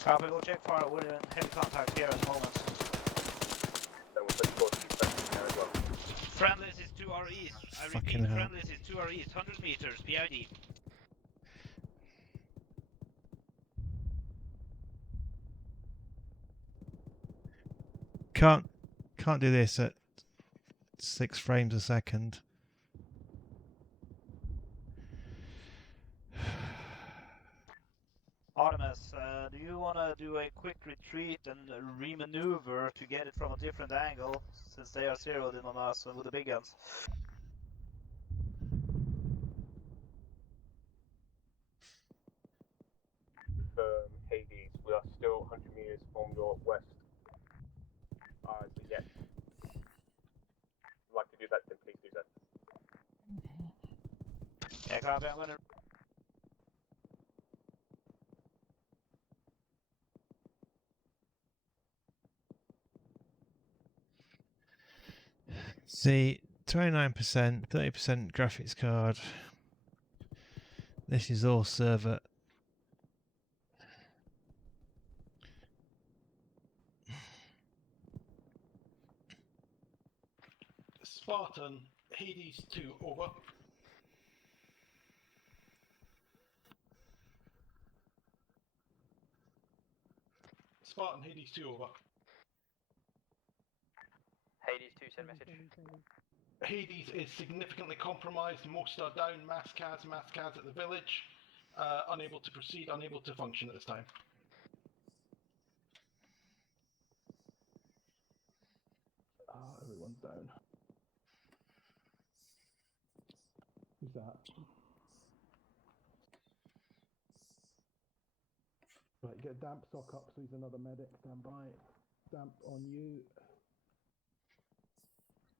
Copy, we'll check fire. We're in heavy contact here at the moment. Then we'll put towards the east there as well. Friendlies is to our east. I repeat, Fucking hell. friendlies is to our east. 100 meters, PID. Can't do this at 6 frames a second. Artemis, do you want to do a quick retreat and remaneuver to get it from a different angle, since they are zeroed in on us with the big guns? Hades, we are still 100 meters from your west. As yet. If you'd like to do that, then please do that. Yeah, copy, I'm gonna... See, 29%, 30% graphics card. This is all server. Spartan, Hades 2, over. Spartan, Hades 2, over. Hades 2, send message. Hades is significantly compromised. Most are down. Mass cas at the village. Unable to proceed, unable to function at this time. Everyone's down. Who's that? Right, get damp sock up, so he's another medic. Stand by. Damp on you.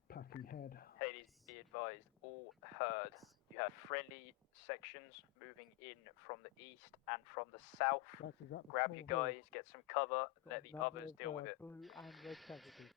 Packing head. Hades, be advised, all herd. You have friendly sections moving in from the east and from the south. Grab your guys, get some cover, let the others deal with it. Blue and red casualties.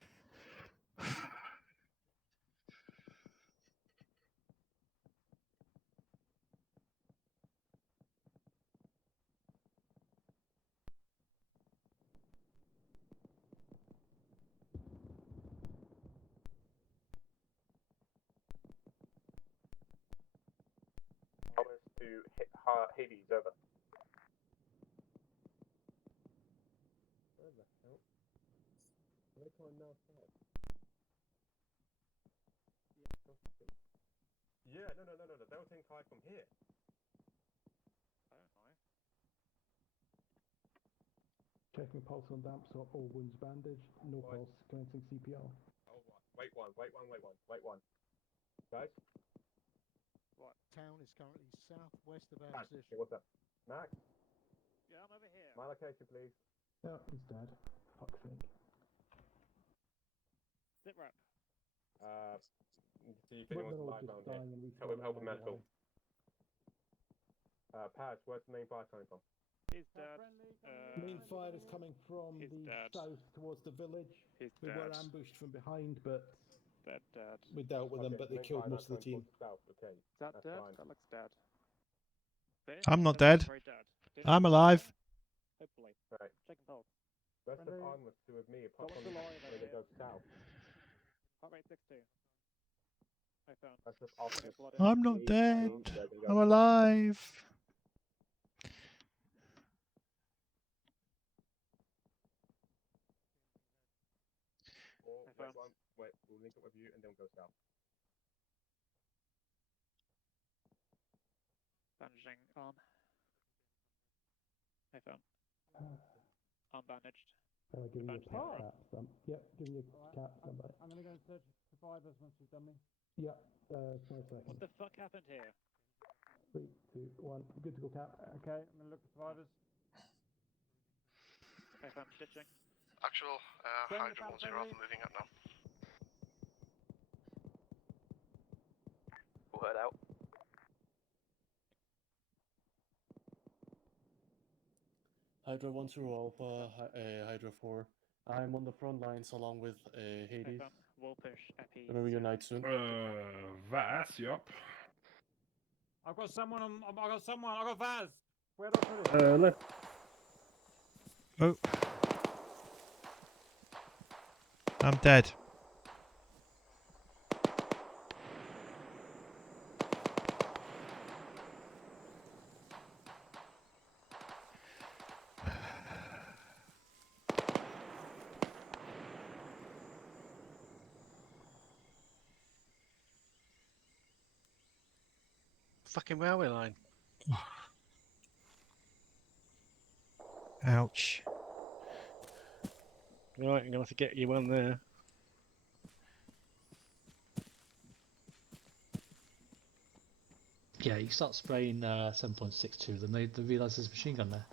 Thomas to hit Hades, over. Where the hell? Are they coming now? Yeah, no. They were saying high from here. I don't know. Checking pulse on damp, so all wounds bandaged. No pulse. Commencing CPR. Oh, wait one. Guys? What? Town is currently southwest of our Max, position. what's up? Max? Yeah, I'm over here. My location, please. Yeah, he's dead. Fuck's sake. Sit rep. See if But anyone's they're all alive just down dying here. and Help with medical. way. Paz, where's the main fire coming from? He's dead. Main fire is coming from the south towards the village. We were ambushed from behind, but Dead. we dealt with them, but they killed most of the team. Okay, Is that that's dead? fine. That looks dead. I'm not That looks dead. very dead. I'm alive. Hopefully. Right. Checking pulse. Rest of armor to with me apart What's from the line where they over go south. Heart rate 60. I found. Rest of officers. I'm not dead. I'm alive. Wait, we'll link up with you and then we'll go south. Bandaging arm. I found. Arm bandaged. Giving you a cap. Yep, giving you a cap. I'm gonna go and search survivors once you've done me. Yep, 20 seconds. What the fuck happened here? 3, 2, 1. Good to go, cap. Okay, I'm gonna look for survivors. I found stitching. Actual, Hydra 1-0 Alpha moving up now. We'll head out. Hydra 1-0 Alpha, Hydra 4. I'm on the front lines along with Hades. Wolfish, Epi. Gonna reunite soon. Vas, yup. I've got someone on. I've got Vaz. Where do I put it? Left. Oh. I'm dead. Fucking railway line. Ouch. Right, I'm gonna have to get you one there. Yeah, you start spraying 7.62, then they realise there's a machine gun there.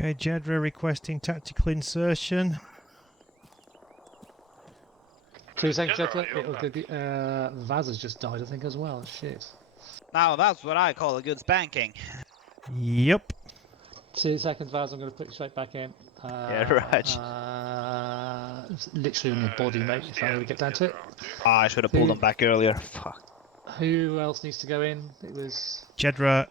Okay, Jedra requesting tactical insertion. 3 seconds, Vaz has just died, I think, as well. Shit. Now that's what I call a good spanking. Yep. 2 seconds, Vaz, I'm going to put you straight back in. Yeah, right. It's literally on your body, mate, if I really get down to it. Oh, I should have pulled them back earlier. Fuck. Who else needs to go in? It was... Jedra.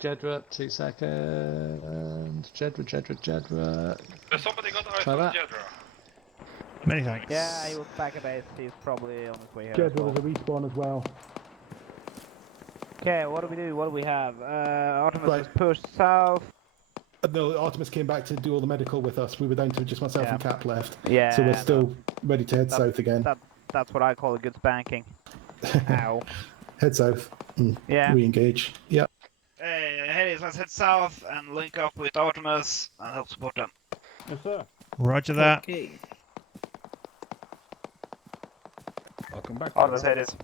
2 seconds. Jedra. Has somebody got eyes Try on that. Jedra? Many thanks. Yeah, he was back at base. He's probably on his way here. Jedra, there's a respawn as well. Okay, what do we do? What do we have? Artemis Right. is pushed south. No, Artemis came back to do all the medical with us. We were down to just myself and Cap left. Yeah, So we're still ready to head south again. That's what I call a good spanking. Ow. Head south. Yeah. Re-engage. Yeah. Hades, let's head south and link up with Artemis and help support them. Yes, sir. Roger that. Okay. Welcome back. Artemis, Hades.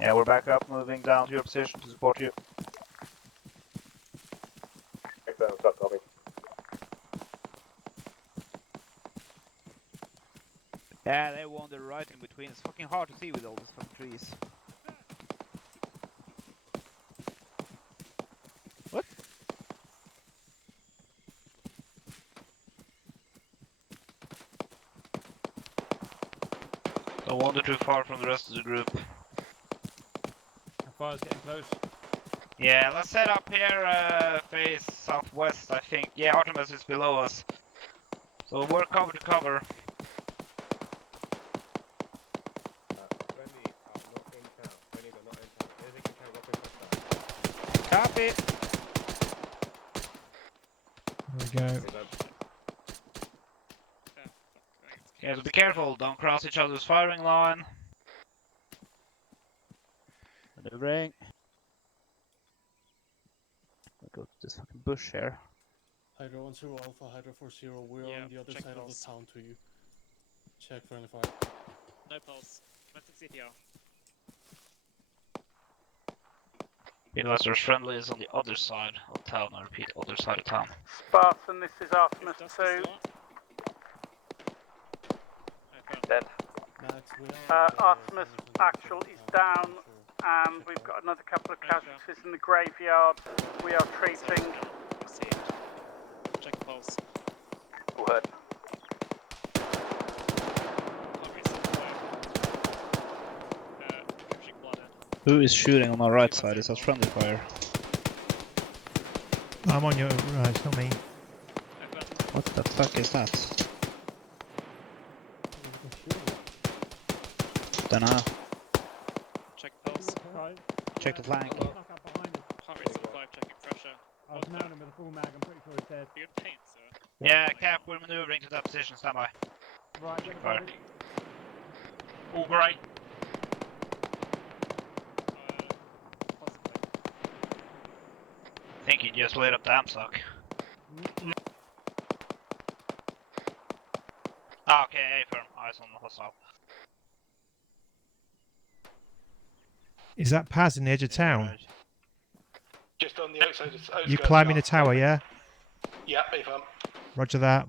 Yeah, we're back up, moving down to your position to support you. Yeah, they wander right in between. It's fucking hard to see with all these fucking trees. What? Don't wander too far from the rest of the group. How far is getting close? Yeah, let's head up here, face southwest, I think. Yeah, Artemis is below us. So work cover to cover. Copy. There we go. Yeah, so be careful, don't cross each other's firing line. Maneuvering. I'll go to this fucking bush here. Hydra 1 0 Alpha, Hydra 4 0, we're on the other check side of pulse. the town to you. Check friendly fire. No pulse. Domestic CTR. Unless there's friendlies on the other side of town, I repeat, other side of town. Spartan, this is Artemis 2. Dead. Artemis actual is down, and we've got another couple of casualties in the graveyard. We are treating. Check pulse. All heard. Who is shooting on our right side? Is that friendly fire? I'm on your right, it's not me. What the fuck is that? Dunno. Check pulse. Check the flank. Heart rate 65, checking pressure. I was mounting with a full mag, I'm pretty sure he's dead. You got paint, sir? Yeah, Cap, we're maneuvering to that position, stand by. Right, Check fire. Oh, great. I think he just lit up the AMSOC. Ah, okay, A-firm, eyes on the hostile. Is that Paz in the edge of town? Just on the outside. You climbing the tower, yeah? Yeah, A-firm. Roger that.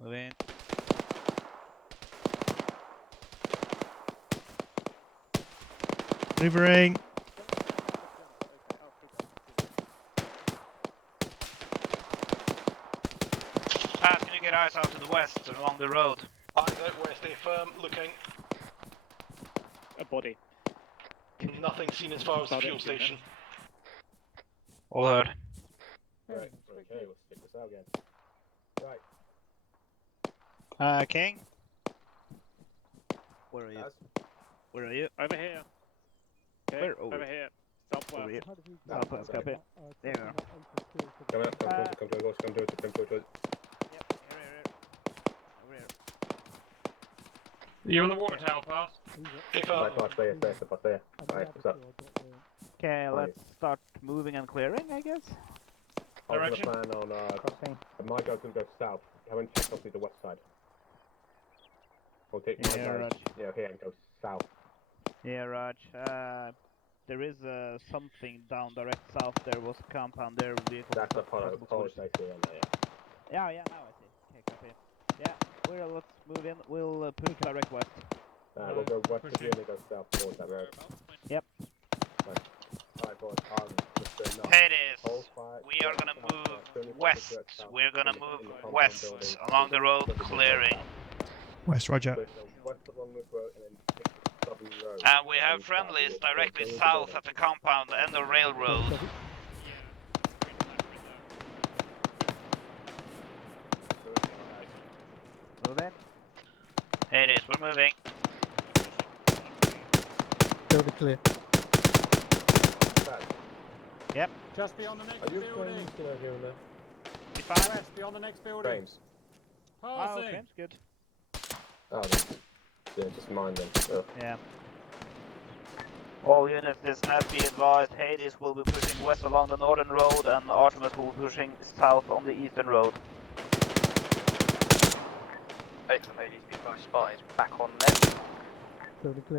Move in. Maneuvering. Pat, can you get eyes out to the west along the road? Eyes out west, A-firm, looking. A body. Nothing seen as far as the fuel station. All heard. Right, okay, we'll stick this out again. Right. King? Where are you? Where are you? Over here. Okay, Where? Oh. over here. Southwest. Over here. Southwest, copy. There you are. Come to it, come to it. Are you on the water tower, Pass? Pass there. Right, what's up? Okay, let's start moving and clearing, I guess. I was gonna plan on, my guy's gonna go south. I haven't checked off to the west side. We'll take my guys, here and go south. Yeah, Raj. There is something down direct south. There was a compound there. That's the Polish I see on there. Yeah, now I see. Okay, copy. Yeah, let's move in. We'll push direct west. We'll go west of here and then go south towards that road. Yep. Alright, boys, It is. We are gonna move west. We're gonna move west along the road, clearing. West, roger. West along this road and then take the southern road. And we have friendlies directly south at the compound and the railroad. Move in. It is, we're moving. Totally clear. Yep. Just beyond the next Are you building. frames here and there? West, beyond the next building. Frames. Oh, Passing. frames, good. Oh, yeah, just mine then. Ugh. Yeah. All units, listeners, be advised, Hades will be pushing west along the northern road and Artemis will be pushing south on the eastern road. Excellent, Hades, be advised, Spartan is back on net.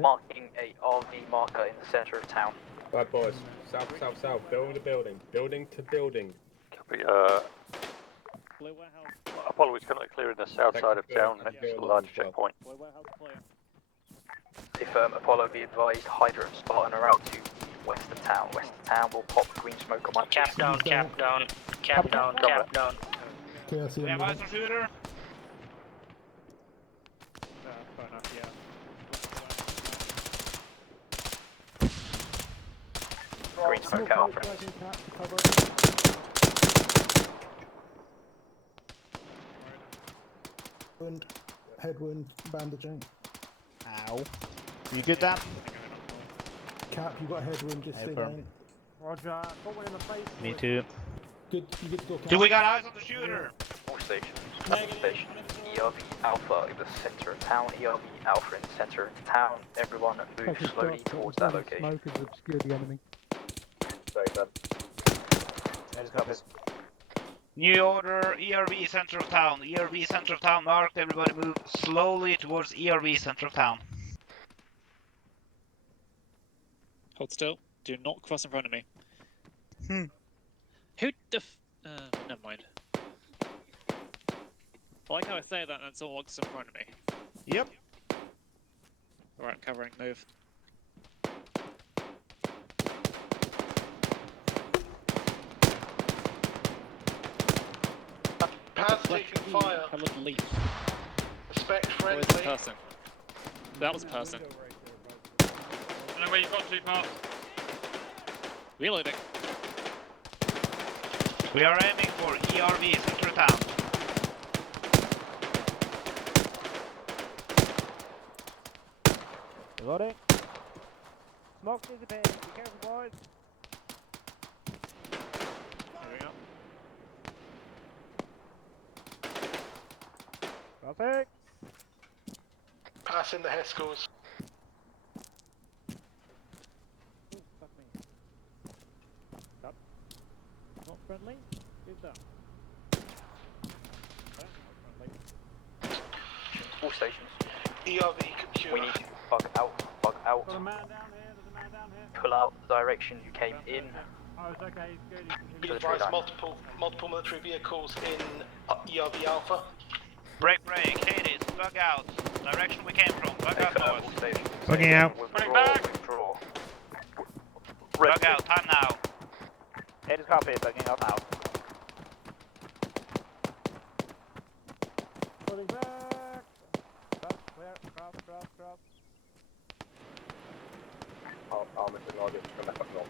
Marking a RV marker in the centre of town. Right, boys. South, south, south. Building to building. Building to building. Copy. Apollo is currently clearing the south side of town next to the large checkpoint. Affirm, Apollo, be advised, Hydra and Spartan are out to west of town. West of town will pop green smoke on my Cap down, cap down, cap down, cap down. KLC We have eyes on shooter. Fair enough, yeah. Green smoke out for Wound, head wound, bandaging. Ow. You good, Dan? Cap, you got a head wound, just stay firm. down. Roger. Got one in the face. Me too. Good, you good to go, Cap. Do we got eyes on the shooter? all stations. Station ERV Alpha in the centre of town. ERV Alpha in the centre of town. Everyone move slowly towards that location. Smoke has obscured the enemy. Sorry, Ben. Here's copies. New order, ERV center of town. ERV center of town marked. Everybody move slowly towards ERV center of town. Hold still. Do not cross in front of me. Who the never mind. I like how I say that and someone walks in front of me. Yep. Alright, covering, move. Pass taking fire. A little leaf. Respect Where's friendly. the person? That was person. I know where you've got two parts. Reloading. We are aiming for ERV center of town. Reloading. Smoke dissipating. Be careful, boys. There we go. Perfect. Pass in the Heskels. Fuck me. Stop. Not friendly? Who's that? All stations. ERV computer. We need to bug out. Bug out. Got a man down here. There's a man down here. Pull out the direction you came in. Oh, it's okay. He's good. Be To the advised, tree line. multiple military vehicles in ERV Alpha. Break, Hades, bug out. Direction we came from. Bug out Affirm, north. all stations. Bugging out. Withdraw. Bug out. Time now. Hades copy. Bugging out now. Pulling back. Cross, clear. Cross. I'll make the target come back up north.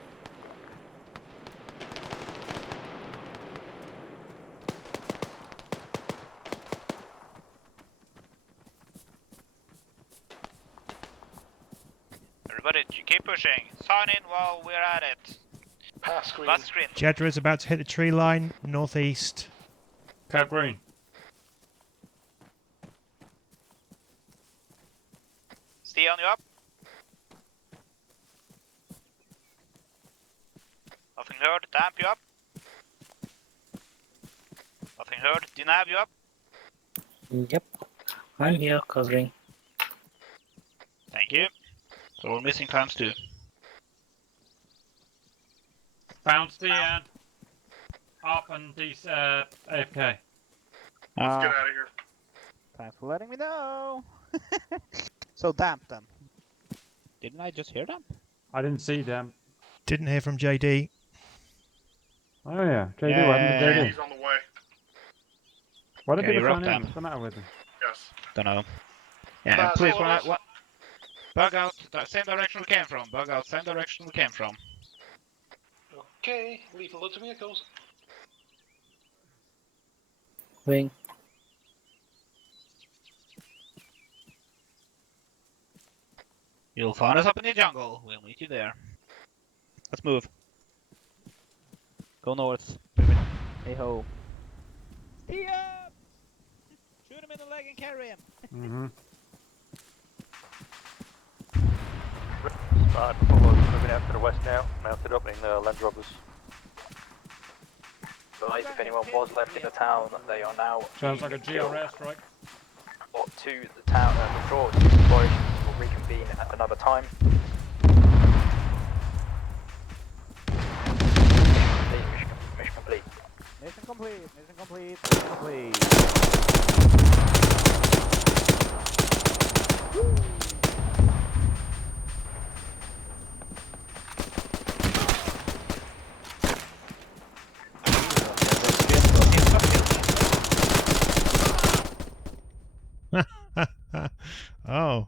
Everybody, keep pushing. Sign in while we're at it. Pass screen. Last screen. Jedra is about to hit the tree line, northeast. Cap green. Stay on you up. Nothing heard. Damp you up. Nothing heard. Didn't have you up. Yep. I'm here, covering. Thank you. So we're missing times 2. Bounce DN. Up and AFK. Let's get out of here. Thanks for letting me know. So damp then. Didn't I just hear them? I didn't see them. Didn't hear from JD. Oh yeah, JD, Yeah. what happened to JD? He's on the way. What did Yeah, people you find wrote out? them. What's the matter with them? Yes. Don't know. Yeah, Bad please, orders. what? Bug out, same direction we came from. Bug out, same direction we came from. Okay, leaving loads of vehicles. Wing. You'll find us up in the jungle. We'll meet you there. Let's move. Go north. Hey ho. He up! Shoot him in the leg and carry him. Mm-hmm. Smart, moving out to the west now, mounted up in Land Rovers. Guys, if anyone was left in the town, they are now. Sounds like a GRS strike. Or to the town, the draw to operations will reconvene at another time. Mission complete. Mission complete. Mission complete. Mission complete. Oh.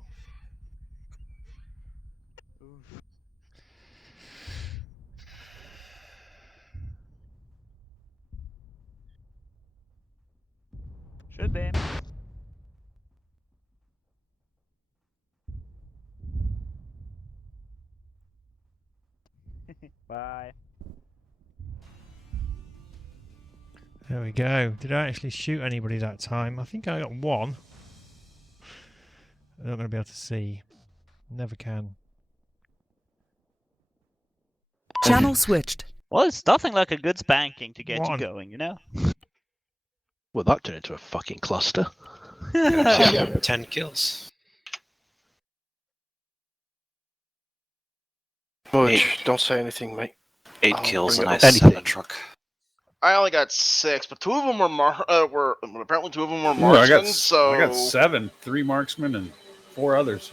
Should be. Bye. There we go. Did I actually shoot anybody that time? I think I got one. I'm not going to be able to see. Never can. Channel switched. Well, it's nothing like a good spanking to get you One. going, you know? Well, that turned into a fucking cluster. 10 kills. Mudge, don't say anything, mate. 8 I'll kills bring and it I up. 7 truck. I only got 6, but 2 of them were apparently 2 of them were Ooh, I marksmen. got So I got 7, 3 marksmen and 4 others.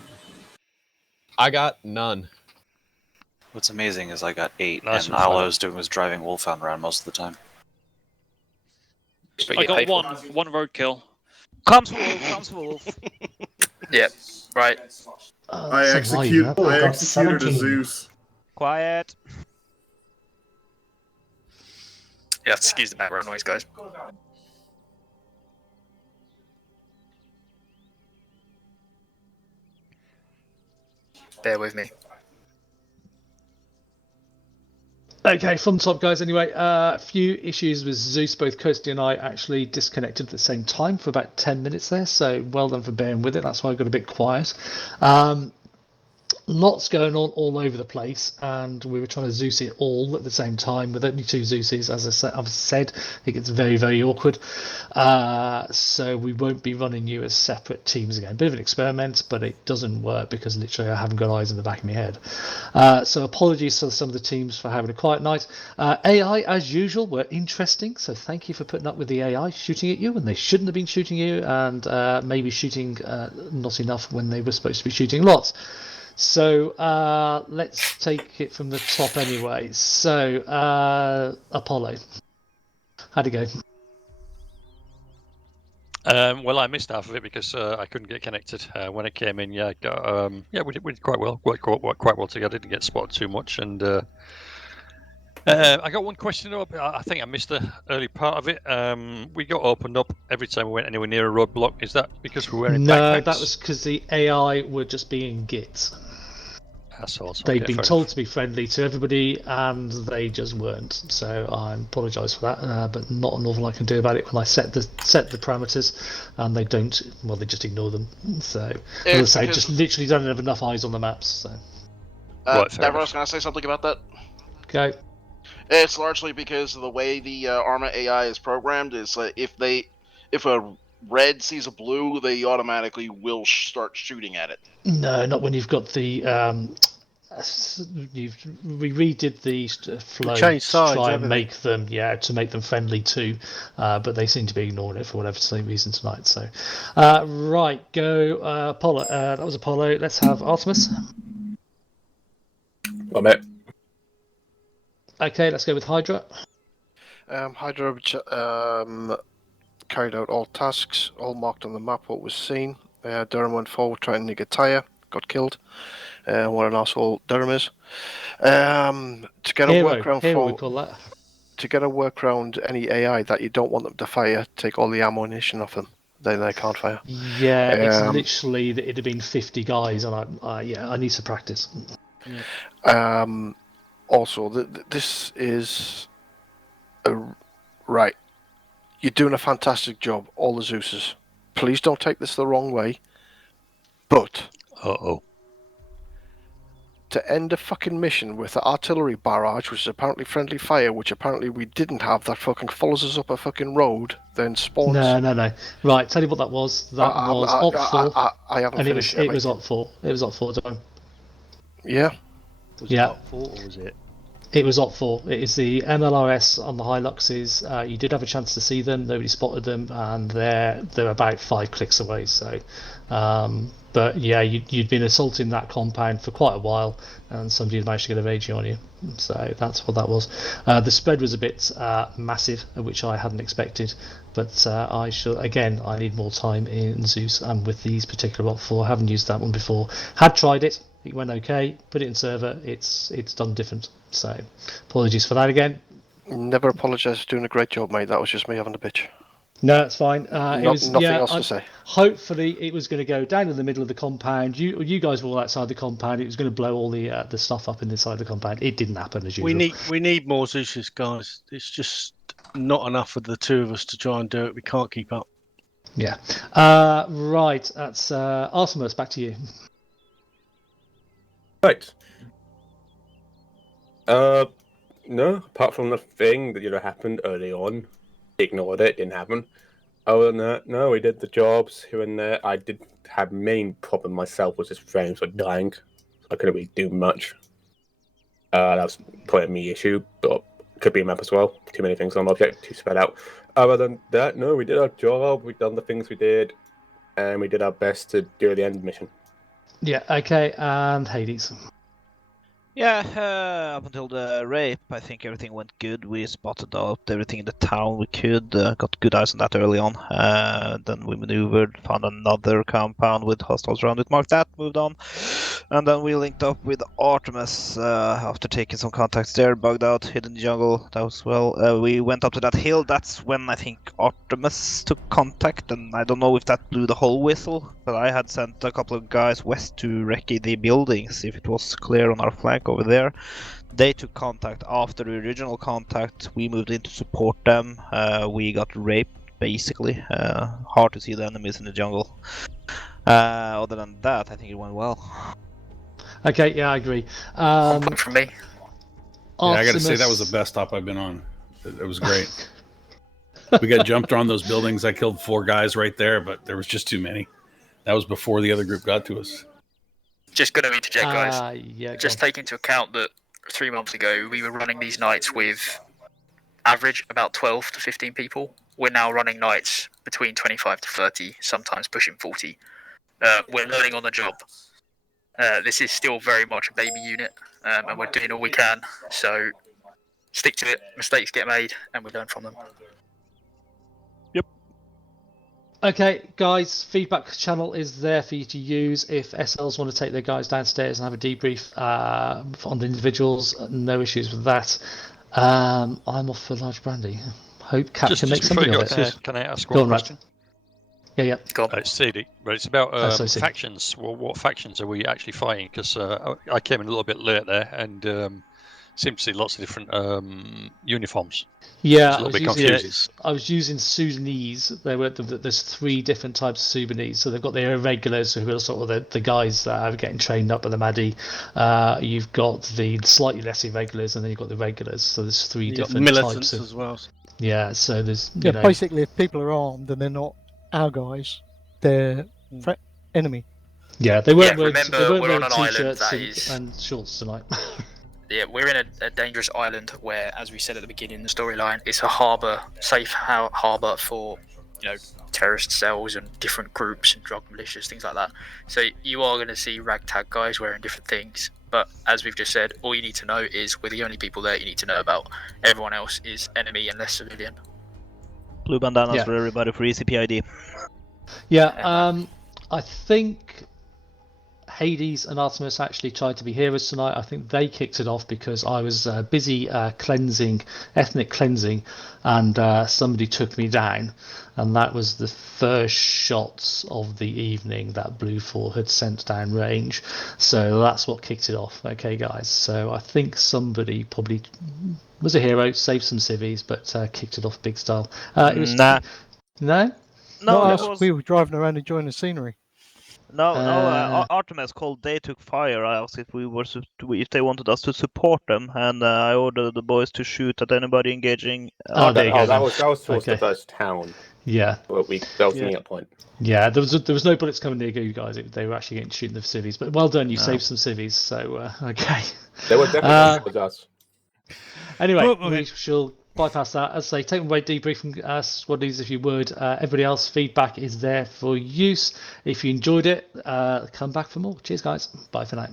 I got none. What's amazing is I got 8, Nice and one, all I Simon. was doing was driving Wolfhound around most of the time. I got one roadkill. Comes Wolf, comes Wolf. Yeah, right. I executed a 17. Zeus. Quiet. Yeah, excuse the background noise, guys. Bear with me. Okay, fun top guys. Anyway, a few issues with Zeus. Both Kirsty and I actually disconnected at the same time for about 10 minutes there. So well done for bearing with it. That's why I got a bit quiet. Lots going on all over the place, and we were trying to Zeus it all at the same time with only 2 Zeuses. As I've said, it gets very, very awkward. So we won't be running you as separate teams again. Bit of an experiment, but it doesn't work because literally I haven't got eyes in the back of my head. So apologies to some of the teams for having a quiet night. AI, as usual, were interesting. So thank you for putting up with the AI shooting at you when they shouldn't have been shooting you, and maybe shooting not enough when they were supposed to be shooting lots. So let's take it from the top anyway. So Apollo, how'd it go? Well, I missed half of it because I couldn't get connected when it came in. Yeah, we did quite well. Quite well together. Didn't get spotted too much, and I got one question up. I think I missed the early part of it. We got opened up every time we went anywhere near a roadblock. Is that because we were wearing No, backpacks? that was because the AI were just being gits. Assholes. They'd Okay, been fair told to be friendly to everybody, and they just weren't. So I apologise for that, but not an awful lot I can do about it when I set the parameters, and they don't. Well, they just ignore them. So as I say, just literally don't have enough eyes on the maps. So. Davros, can I say something about that? Okay. It's largely because of the way the Arma AI is programmed. Is if a red sees a blue, they automatically will start shooting at it. No, not when you've got the. We redid the flow changed sides, to try and haven't make them, to make them friendly too, but they seem to be ignoring it for whatever same reason tonight. So, right, go Apollo. That was Apollo. Let's have Artemis. I'm it. Okay, let's go with Hydra. Hydra carried out all tasks, all marked on the map what was seen. Durham went forward trying to nick a tyre, got killed. What an asshole Durham is. To get a workaround we call that. To get a workaround any AI that you don't want them to fire, take all the ammunition off them. Then they can't fire. Yeah, it's literally that it'd have been 50 guys, and I need to practice. Also, this is Right. You're doing a fantastic job, all the Zeuses. Please don't take this the wrong way. But to end a fucking mission with the artillery barrage, which is apparently friendly fire, which apparently we didn't have, that fucking follows us up a fucking road, then spawns. No. Right, tell you what that was. That was Op 4. I haven't and finished it was Op 4. It was Op 4, Dome. Yeah. Was it Op 4 or was it? It was Op 4. It is the MLRS on the Hiluxes. You did have a chance to see them. Nobody spotted them, and they're about 5 clicks away. So, but yeah, you'd been assaulting that compound for quite a while, and somebody had managed to get a raging on you. So that's what that was. The spread was a bit massive, which I hadn't expected. But I need more time in Zeus and with these particular Op 4. I haven't used that one before. Had tried it. It went okay. Put it in server. It's done different. So apologies for that again. Never apologise for doing a great job, mate. That was just me having a bitch. No, it's fine. Nothing else to say. Hopefully, it was going to go down in the middle of the compound. You guys were all outside the compound. It was going to blow all the stuff up inside the compound. It didn't happen as usual. We need more Zeus's, guys. It's just not enough of the two of us to try and do it. We can't keep up. Yeah. Right. That's Artemis. Back to you. Right. No, apart from the thing that happened early on, ignored it, didn't happen. Other than that, no, we did the jobs here and there. I did have main problem myself was just frames were dying. I couldn't really do much. That was probably a me issue, but could be a map as well. Too many things on the object, too spread out. Other than that, no, we did our job, we've done the things we did, and we did our best to do the end mission. Yeah. Okay. And Hades. Yeah, up until the rape, I think everything went good. We spotted out everything in the town we could, got good eyes on that early on. Then we maneuvered, found another compound with hostiles around it, marked that, moved on. And then we linked up with Artemis after taking some contacts there, bugged out, hid in the jungle. That was well. We went up to that hill. That's when I think Artemis took contact, and I don't know if that blew the whole whistle, but I had sent a couple of guys west to recce the buildings if it was clear on our flank over there. They took contact after the original contact. We moved in to support them. We got raped basically. Hard to see the enemies in the jungle. Other than that, I think it went well. Okay, yeah, I agree. From me. Yeah, I got to say that was the best stop I've been on. It was great. We got jumped on those buildings. I killed 4 guys right there, but there was just too many. That was before the other group got to us. Just going to interject, guys. Yeah, just take into account that 3 months ago we were running these nights with average about 12 to 15 people. We're now running nights between 25 to 30, sometimes pushing 40. We're learning on the job. This is still very much a baby unit, and we're doing all we can. So stick to it. Mistakes get made, and we learn from them. Okay, guys, feedback channel is there for you to use if SLs want to take their guys downstairs and have a debrief on the individuals. No issues with that. I'm off for large brandy. Hope Cat can make something of it. Can I ask Go one on, question? Yeah. It's CD, but it's about CD. factions. Well, what factions are we actually fighting? Because I came in a little bit late there and seemed to see lots of different uniforms. Yeah, I was using Sudanese. There's 3 different types of Sudanese. So they've got their irregulars, who are sort of the guys that are getting trained up at the Mahdi. You've got the slightly less irregulars, and then you've got the regulars. So there's 3 different militants types of, as well. Yeah, so there's basically, if people are armed and they're not our guys, they're enemy. Yeah, they weren't wearing we're on an island t-shirts and shorts tonight. Yeah, we're in a dangerous island where, as we said at the beginning in the storyline, it's a harbour, safe harbour for, terrorist cells and different groups and drug militias, things like that. So you are going to see ragtag guys wearing different things. But as we've just said, all you need to know is we're the only people there you need to know about. Everyone else is enemy and less civilian. Blue bandanas for everybody for ECPID. Yeah, I think Hades and Artemis actually tried to be heroes tonight. I think they kicked it off because I was busy ethnic cleansing, and somebody took me down, and that was the first shots of the evening that Blue 4 had sent down range. So that's what kicked it off. Okay, guys. So I think somebody probably was a hero, saved some civvies, but kicked it off big style. It was Nah. No. No, Not it us. was We were driving around enjoying the scenery. Artemis called. They took fire. I asked if we were if they wanted us to support them, and I ordered the boys to shoot at anybody engaging. There you go. That was towards Okay. the first town. Yeah. That was the meet-up point. Yeah, there was no bullets coming near you guys. They were actually getting shooting the civvies. But well done, you No. saved some civvies. So okay. They were definitely with us. Anyway, we shall bypass that. As I say, take away debriefing squaddies if you would. Everybody else, feedback is there for use. If you enjoyed it, come back for more. Cheers, guys. Bye for now.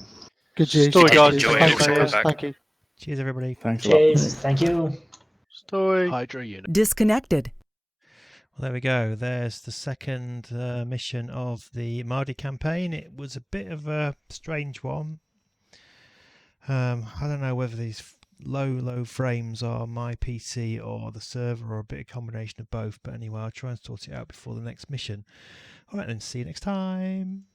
Good news. Story, guys. Thank you. Cheers, everybody. Thanks a lot. Cheers. Thank you. Story. Hydra unit. Disconnected. Well, there we go. There's the second mission of the Mahdi campaign. It was a bit of a strange one. I don't know whether these low frames are my PC or the server or a bit of combination of both. But anyway, I'll try and sort it out before the next mission. All right, then. See you next time.